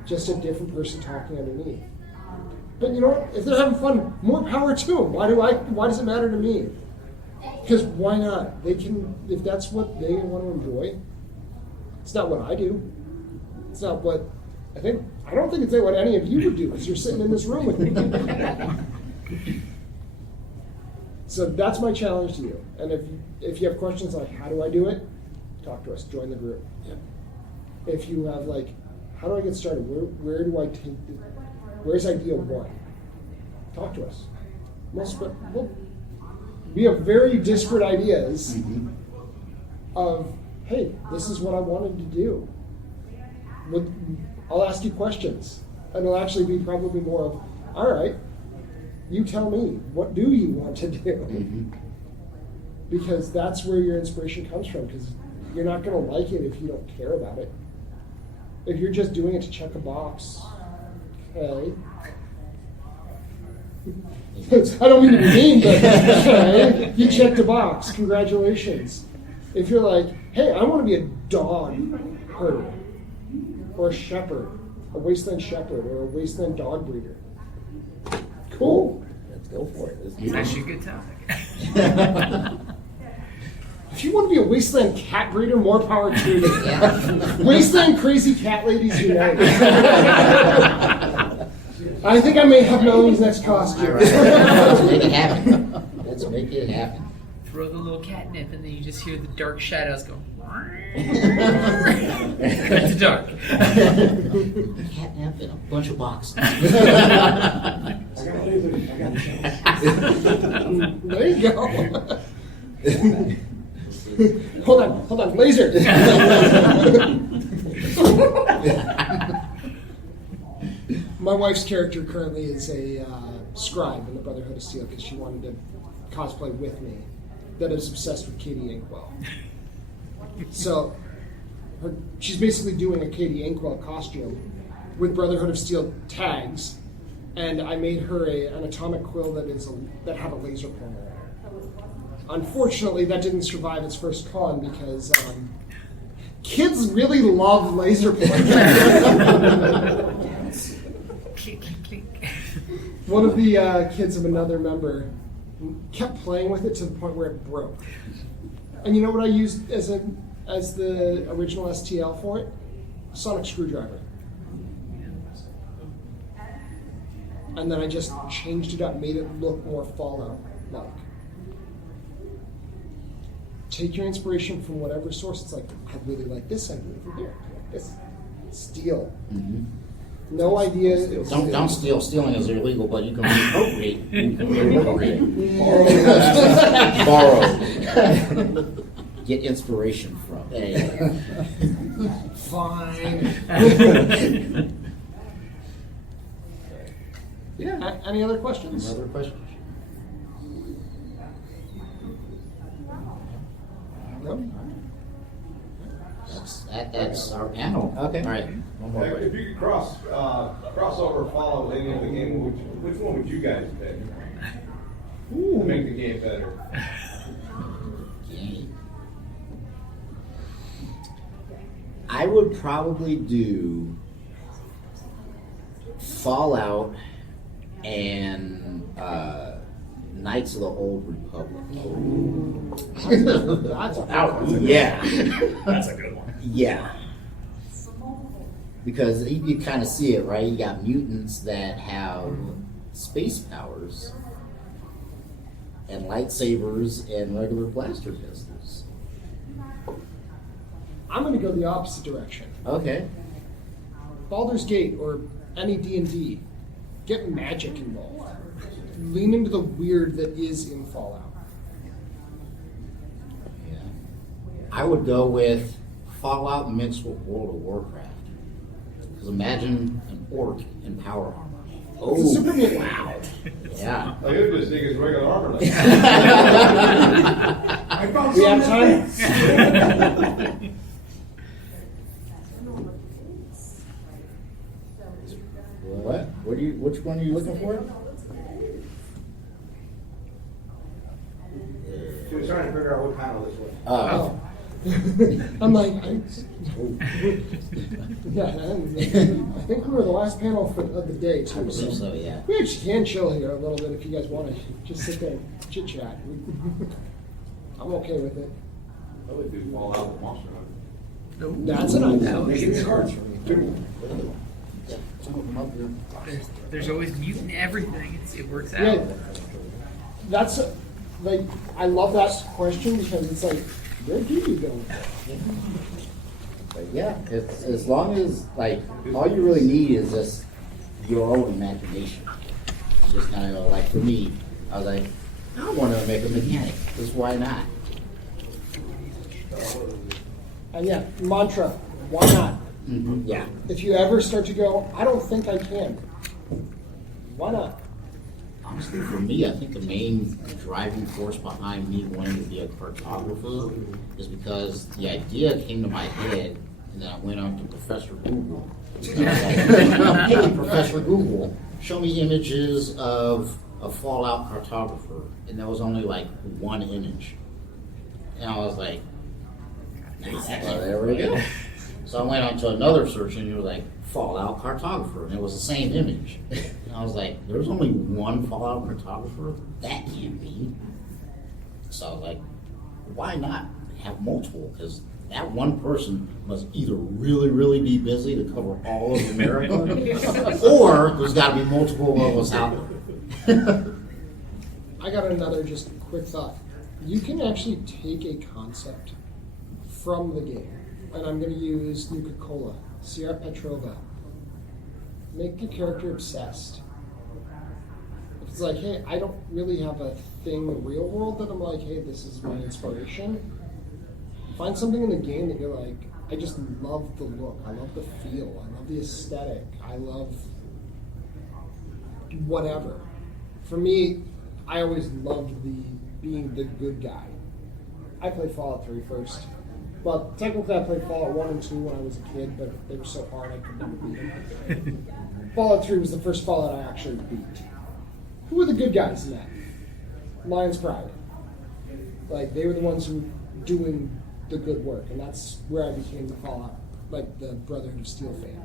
Just a different person talking underneath. But you know what? If they're having fun, more power to them. Why does it matter to me? Because why not? They can, if that's what they want to enjoy. It's not what I do. It's not what I don't think it's what any of you would do because you're sitting in this room with me. So that's my challenge to you. And if you have questions like how do I do it, talk to us. Join the group. Yeah. If you have how do I get started? Where do I take? Where's idea 1? Talk to us. We have very disparate ideas of, hey, this is what I wanted to do. I'll ask you questions, and it'll actually be probably more of, all right, you tell me, what do you want to do? Because that's where your inspiration comes from, because you're not going to like it if you don't care about it. If you're just doing it to check a box, okay. I don't mean to be mean, but okay, you checked a box, congratulations. If you're like, hey, I want to be a dog herder, or a shepherd, a wasteland shepherd, or a wasteland dog breeder. Cool. Go for it. It's actually a good topic. If you want to be a wasteland cat breeder, more power to you. Yeah. Wasteland crazy cat ladies unite. I think I may have Melanie's next costume. All right. Let's make it happen. Let's make it happen. Throw the little catnip, and then you just hear the dark shadows go. Cut to dark. Catnap in a bunch of boxes. There you go. Hold on, laser. My wife's character currently is a scribe in the Brotherhood of Steel because she wanted to cosplay with me. That is obsessed with Katie Inkwell. So, she's basically doing a Katie Inkwell costume with Brotherhood of Steel tags, and I made her an atomic quill that had a laser pointer in it. Unfortunately, that didn't survive its first con because kids really love laser pointers. Click, click, click. One of the kids of another member kept playing with it to the point where it broke. And you know what I used as the original STL for it? A sonic screwdriver. And then I just changed it up, made it look more Fallout-like. Take your inspiration from whatever source. It's like, I really like this idea from here. This steal. Mm-hmm. No idea. Don't steal. Stealing is illegal, but you can reappropriate. You can reappropriate. Borrow. Get inspiration from. Fine. Yeah. Any other questions? Another question? No? That's our panel. Okay. All right. One more. If you could cross over Fallout with any of the game, which one would you guys pick to make the game better? Game. I would probably do Fallout and Knights of the Old Republic. That's Yeah. That's a good one. Yeah. Because you kind of see it, right? You got mutants that have space powers and lightsabers and regular blaster pistols. I'm going to go the opposite direction. Okay. Baldur's Gate or any D&D, get magic involved. Lean into the weird that is in Fallout. Yeah. I would go with Fallout mixed with World of Warcraft. Because imagine an orc in power armor. Oh, it's a super neat. Wow. Yeah. I could just think it's regular armor. I found we have time. What? Which one are you looking for? She was trying to figure out what panel this was. Oh. I'm like, yeah, I think we were the last panel of the day, I too. believe so, yeah. We actually can chill here a little bit if you guys want to just sit there and chit chat. I'm okay with it. I would do Fallout with Monster Hunter. That's an idea. That would be It's good. hard for me. There's always mutant everything. It works out. Yeah, that's like I love that question because it's like, where do you go? But yeah, it's, as long as, like, all you really need is just your own imagination. You just kind of go, like, for me, I was like, I want to make a mechanic. Just why not? And yeah, mantra, why not? Mm-hmm. Yeah. If you ever start to go, I don't think I can. Why not? Honestly, for me, I think the main driving force behind me wanting to be a cartographer is because the idea came to my head, and then I went on to Professor Google. And I was like, hey, Professor Google, show me images of a Fallout cartographer. And there was only like one image. And I was like, well, there we go. So I went on to another search and it was like Fallout cartographer, and it was the same image. And I was like, there's only one Fallout cartographer? That can't be. So I was like, why not have multiple? Because that one person must either really, really be busy to cover all of America, or there's got to be multiple of us out there. I got another just quick thought. You can actually take a concept from the game, and I'm going to use Nuka-Cola, Sierra Petrova. Make your character obsessed. If it's like, hey, I don't really have a thing in the real world that I'm like, hey, this is my inspiration. Find something in the game that you're like, I just love the look, I love the feel, I love the aesthetic, I love whatever. For me, I always loved being the good guy. I played Fallout 3 first. Well, technically I played Fallout 1 and 2 when I was a kid, but they were so hard I could never beat them. Fallout 3 was the first Fallout I actually beat. Who were the good guys in that? Lion's Pride. Like, they were the ones who were doing the good work, and that's where I became the Fallout, like the Brotherhood of Steel fan.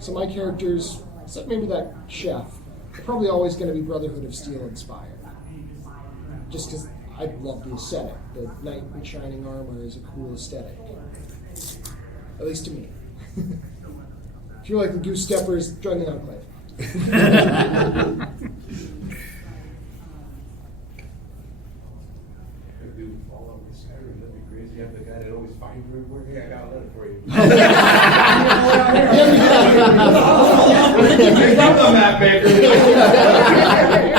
So my characters, except maybe that chef, are probably always going to be Brotherhood of Steel inspired. Just because I love the aesthetic. The knight in shining armor is a cool aesthetic. At least to me. If you like the Goose Steppers, join the Enclave. You have the guy that always finds you everywhere. Hey, I got a letter for you.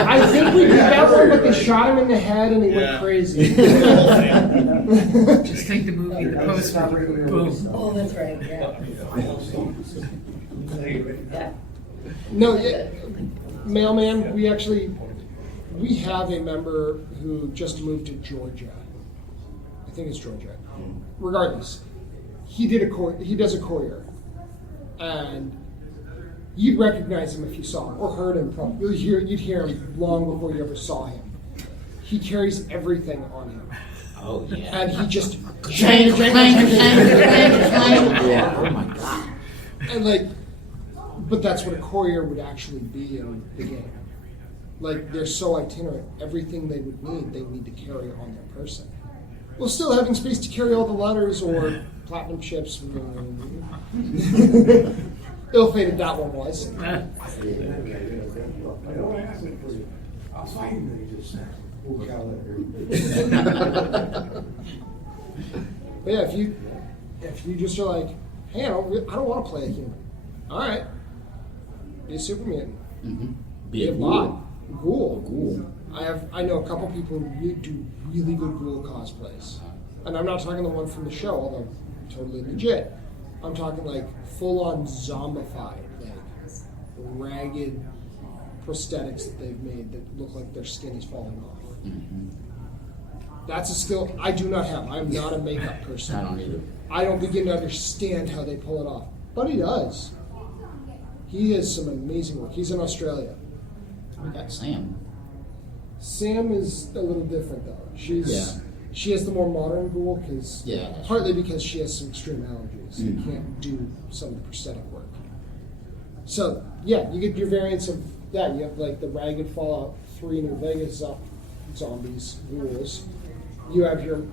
I think we did that one, but they shot him in the head and he went crazy. Just think the movie, the poster. Boom. Oh, that's right, yeah. No, mailman, we have a member who just moved to Georgia. I think it's Georgia. Regardless, he does a courier, and you'd recognize him if you saw him or heard him. Probably you'd hear him long before you ever saw him. He carries everything on him. Oh yeah. And he just Yeah. Oh my god. And like, but that's what a courier would actually be in the game. Like, they're so itinerant. Everything they would need, they need to carry on their person. While still having space to carry all the letters or platinum chips. Ill-fated that one was. I'll find you just But yeah, if you just are like, hey, I don't want to play a human. All right, be a super mutant. Mm-hmm. Be a bot. Ghoul. I know a couple people who do really good ghoul cosplays, and I'm not talking the one from the show, although totally legit. I'm talking like full-on zombified, like ragged prosthetics that they've made that look like their skin is falling off. Mm-hmm. That's a skill I do not have. I'm not a makeup person. I don't either. I don't begin to understand how they pull it off, but he does. He has some amazing work. He's in Australia. We got Sam. Sam is a little different though. She has the more modern ghoul because partly because she has some extreme allergies. You can't do some of the prosthetic work. So yeah, you get your variants of that. You have like the ragged Fallout 3 New Vegas zombies, ghouls. You have your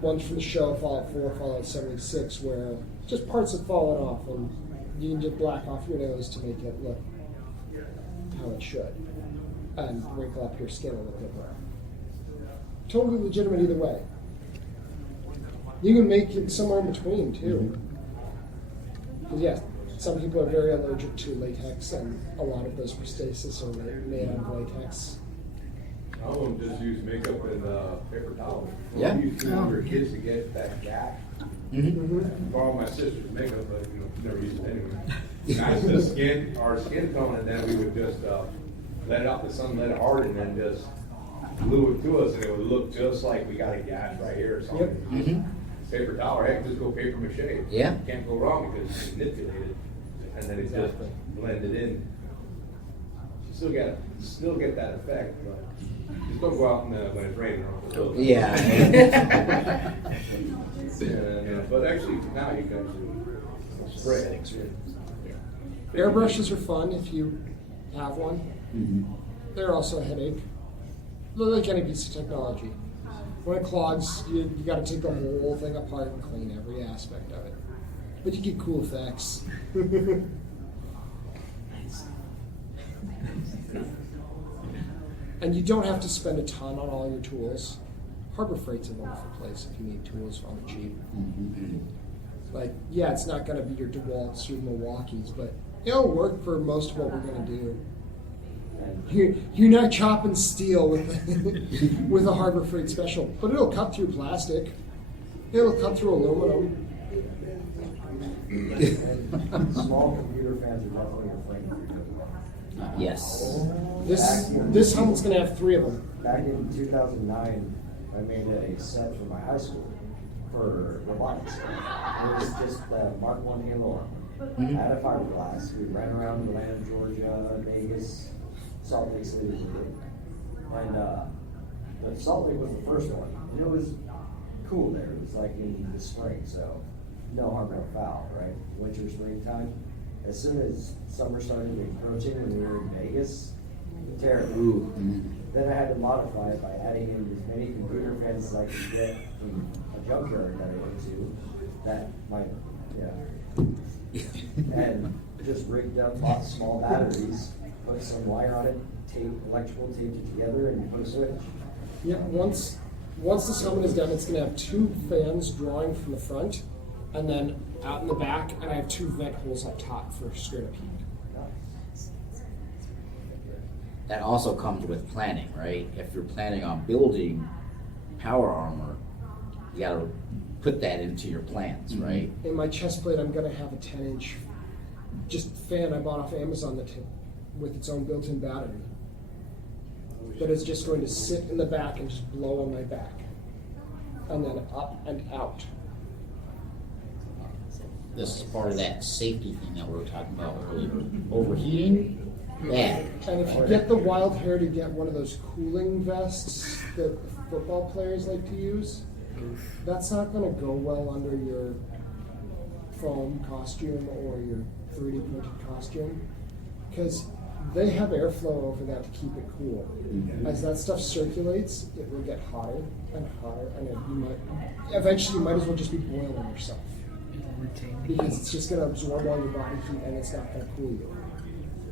ones from the show, Fallout 4, Fallout 76, where just parts have fallen off and you can just black off your nose to make it look how it should. And wrinkle up your skin a little bit more. Totally legitimate either way. You can make it somewhere in between too. Because yeah, some people are very allergic to latex, and a lot of those prostheses are made out of latex. I won't just use makeup and paper towels. Yeah. I use 200 kids to get that gash. Borrow my sister's makeup, but never used it anyway. That's the skin, our skin tone, and then we would just let it out the sun, let it harden, and just glue it to us, and it would look just like we got a gash right here or something. Paper towel, or heck, just go paper mache. Yeah. Can't go wrong because it's manipulated, and then it just blended in. You still get that effect, but just don't go out when it's raining. Yeah. But actually, now you can actually Airbrushes are fun if you have one. They're also a headache. They're like any piece of technology. When it clogs, you got to take the whole thing apart and clean every aspect of it. But you get cool effects. And you don't have to spend a ton on all your tools. Harbor Freight's a wonderful place if you need tools on the cheap. Like, yeah, it's not going to be your DeWalt's or Milwaukee's, but it'll work for most of what we're going to do. You're not chopping steel with with a Harbor Freight special, but it'll cut through plastic. It'll cut through aluminum. Small computer fans are definitely your friend. Yes. This helmet's going to have 3 of them. Back in 2009, I made a set for my high school for robotics. It was just Mark I Halo armor. I had a fiberglass. We ran around Atlanta, Georgia, Vegas, Salt Lake City. And but Salt Lake was the first one. And it was cool there. It was like in the spring, so no harm, no foul, right? Winter, springtime. As soon as summer started encroaching when we were in Vegas, terrible. Then I had to modify it by adding in as many computer fans as I could get from a junkyard that I went to. That might, and just rigged up, bought small batteries, put some wire on it, electrical taped it together, and put a switch. Yeah, once this helmet is done, it's going to have 2 fans drawing from the front, and then out in the back, and I have 2 vent holes up top for straight up heat. That also comes with planning, right? If you're planning on building power armor, you gotta put that into your plans, right? In my chest plate, I'm going to have a 10-inch just fan I bought off Amazon with its own built-in battery that is just going to sit in the back and just blow on my back, and then up and out. This is part of that safety thing that we were talking about earlier. Overheating, bad. And if you get the wild hair to get one of those cooling vests that football players like to use, that's not going to go well under your foam costume or your 3D printed costume, because they have airflow over that to keep it cool. As that stuff circulates, it will get hotter and hotter, and eventually you might as well just be boiling yourself, because it's just going to absorb all your body heat and it's not going to cool you.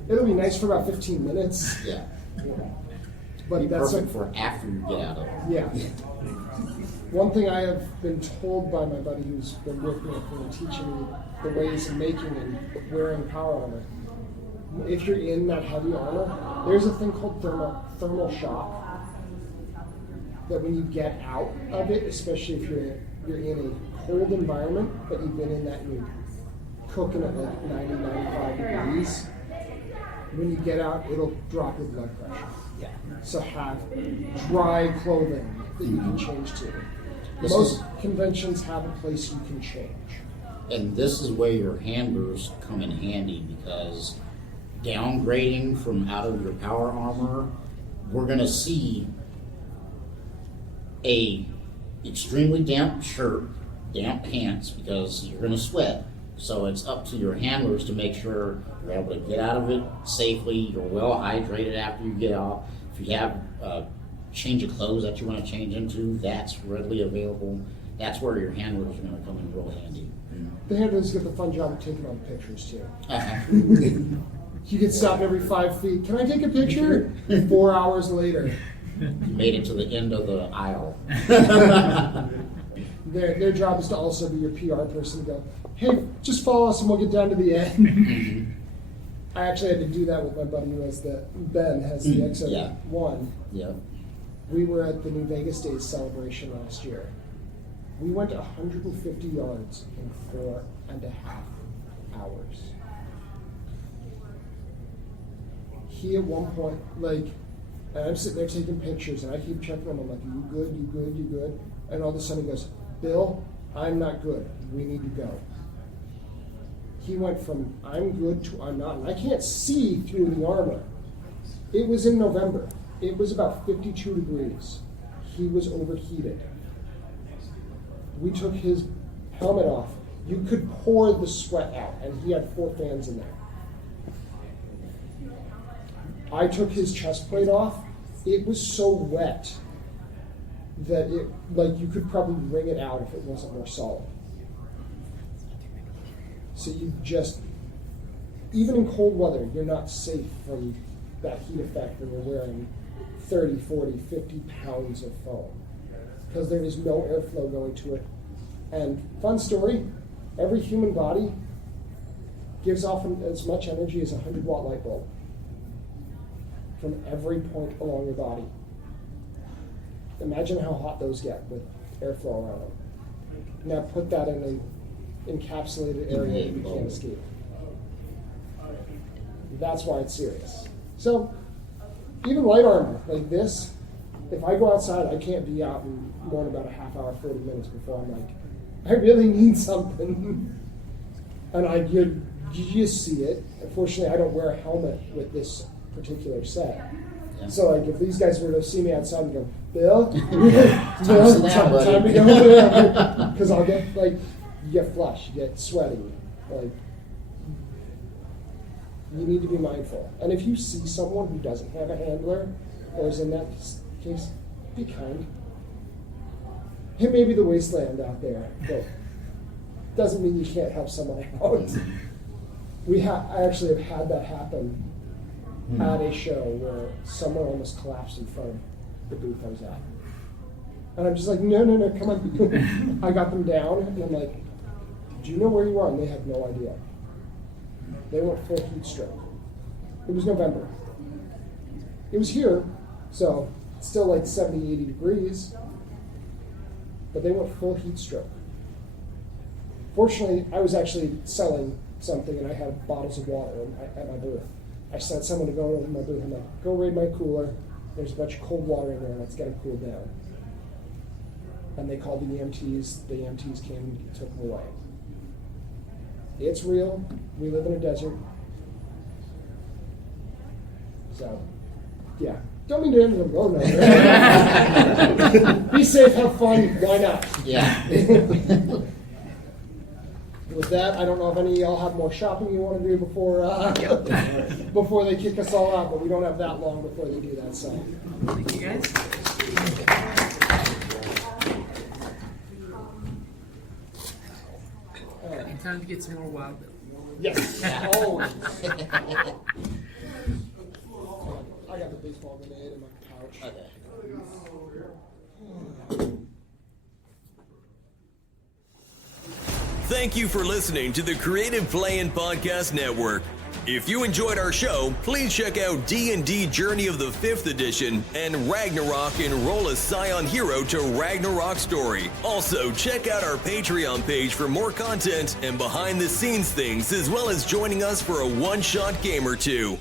It'll be nice for about 15 minutes. Yeah. But that's perfect for after you get out of it. Yeah. One thing I have been told by my buddy who's been with me and teaching me the ways of making and wearing power armor, if you're in that heavy armor, there's a thing called thermal shock that when you get out of it, especially if you're in a cold environment, but you've been in that and you're cooking at like 90, 95 degrees, when you get out, it'll drop your blood pressure. Yeah. So have dry clothing that you can change to. Most conventions have a place you can change. And this is where your handlers come in handy, because downgrading from out of your power armor, we're going to see a extremely damp shirt, damp pants, because you're going to sweat. So it's up to your handlers to make sure you're able to get out of it safely, you're well hydrated after you get off. If you have change of clothes that you want to change into, that's readily available. That's where your handlers are going to come in real handy. The handlers get the fun job of taking all the pictures too. Uh-huh. You get stopped every 5 feet. Can I take a picture? 4 hours later. You made it to the end of the aisle. Their job is to also be your PR person to go, hey, just follow us and we'll get down to the end. I actually had to do that with my buddy who has Ben has the XO1. Yeah. We were at the New Vegas Days celebration last year. We went 150 yards in 4.5 hours. He at one point, and I'm sitting there taking pictures, and I keep checking him. I'm like, you good, you good, you good? And all of a sudden he goes, Bill, I'm not good. We need to go. He went from I'm good to I'm not. And I can't see through the armor. It was in November. It was about 52 degrees. He was overheated. We took his helmet off, You could pour the sweat out, and he had 4 fans in there. I took his chest plate off. It was so wet that it, like, you could probably wring it out if it wasn't more solid. So you just, even in cold weather, you're not safe from that heat effect when you're wearing 30, 40, 50 pounds of foam, because there is no airflow going to it. And fun story, every human body gives off as much energy as a 100-watt light bulb from every point along your body. Imagine how hot those get with airflow around them. Now put that in an encapsulated area that you can't escape. That's why it's serious. So, even light armor like this, if I go outside, I can't be out in more than about a half hour, 40 minutes before I'm like, I really need something. And you just see it. Unfortunately, I don't wear a helmet with this particular set. Yeah. So like, if these guys were to see me outside and go, Bill, time to go there, because I'll get, like, you get flushed, you get sweaty, like, you need to be mindful. And if you see someone who doesn't have a handler, or is in that case, be kind. It may be the wasteland out there, but doesn't mean you can't help someone out. I actually have had that happen at a show where someone almost collapsed in front of the booth I was at. And I'm just like, no, come on. I got them down, and I'm like, do you know where you are? And they had no idea. They went full heat stroke. It was November. It was here, so it's still like 70, 80 degrees, but they went full heat stroke. Fortunately, I was actually selling something, and I had bottles of water at my booth. I sent someone to go to my booth. I'm like, go raid my cooler. There's a bunch of cold water in there. Let's get them cooled down. And they called the EMTs. The EMTs came and took them away. It's real. We live in a desert. So, yeah. Don't mean to end them. Oh, no. Be safe, have fun. Why not? Yeah. With that, I don't know if any of y'all have more shopping you want to do before before they kick us all out, but we don't have that long before they do that. So, thank you guys. And time to get some more wild. Yes. Oh. I got the baseball grenade in my pouch. Okay. Thank you for listening to the Creative Play-In Podcast Network. If you enjoyed our show, please check out D&D Journey of the 5th Edition and Ragnarok Enroll a Scion Hero to Ragnarok Story. Also, check out our Patreon page for more content and behind-the-scenes things, as well as joining us for a one-shot game or two.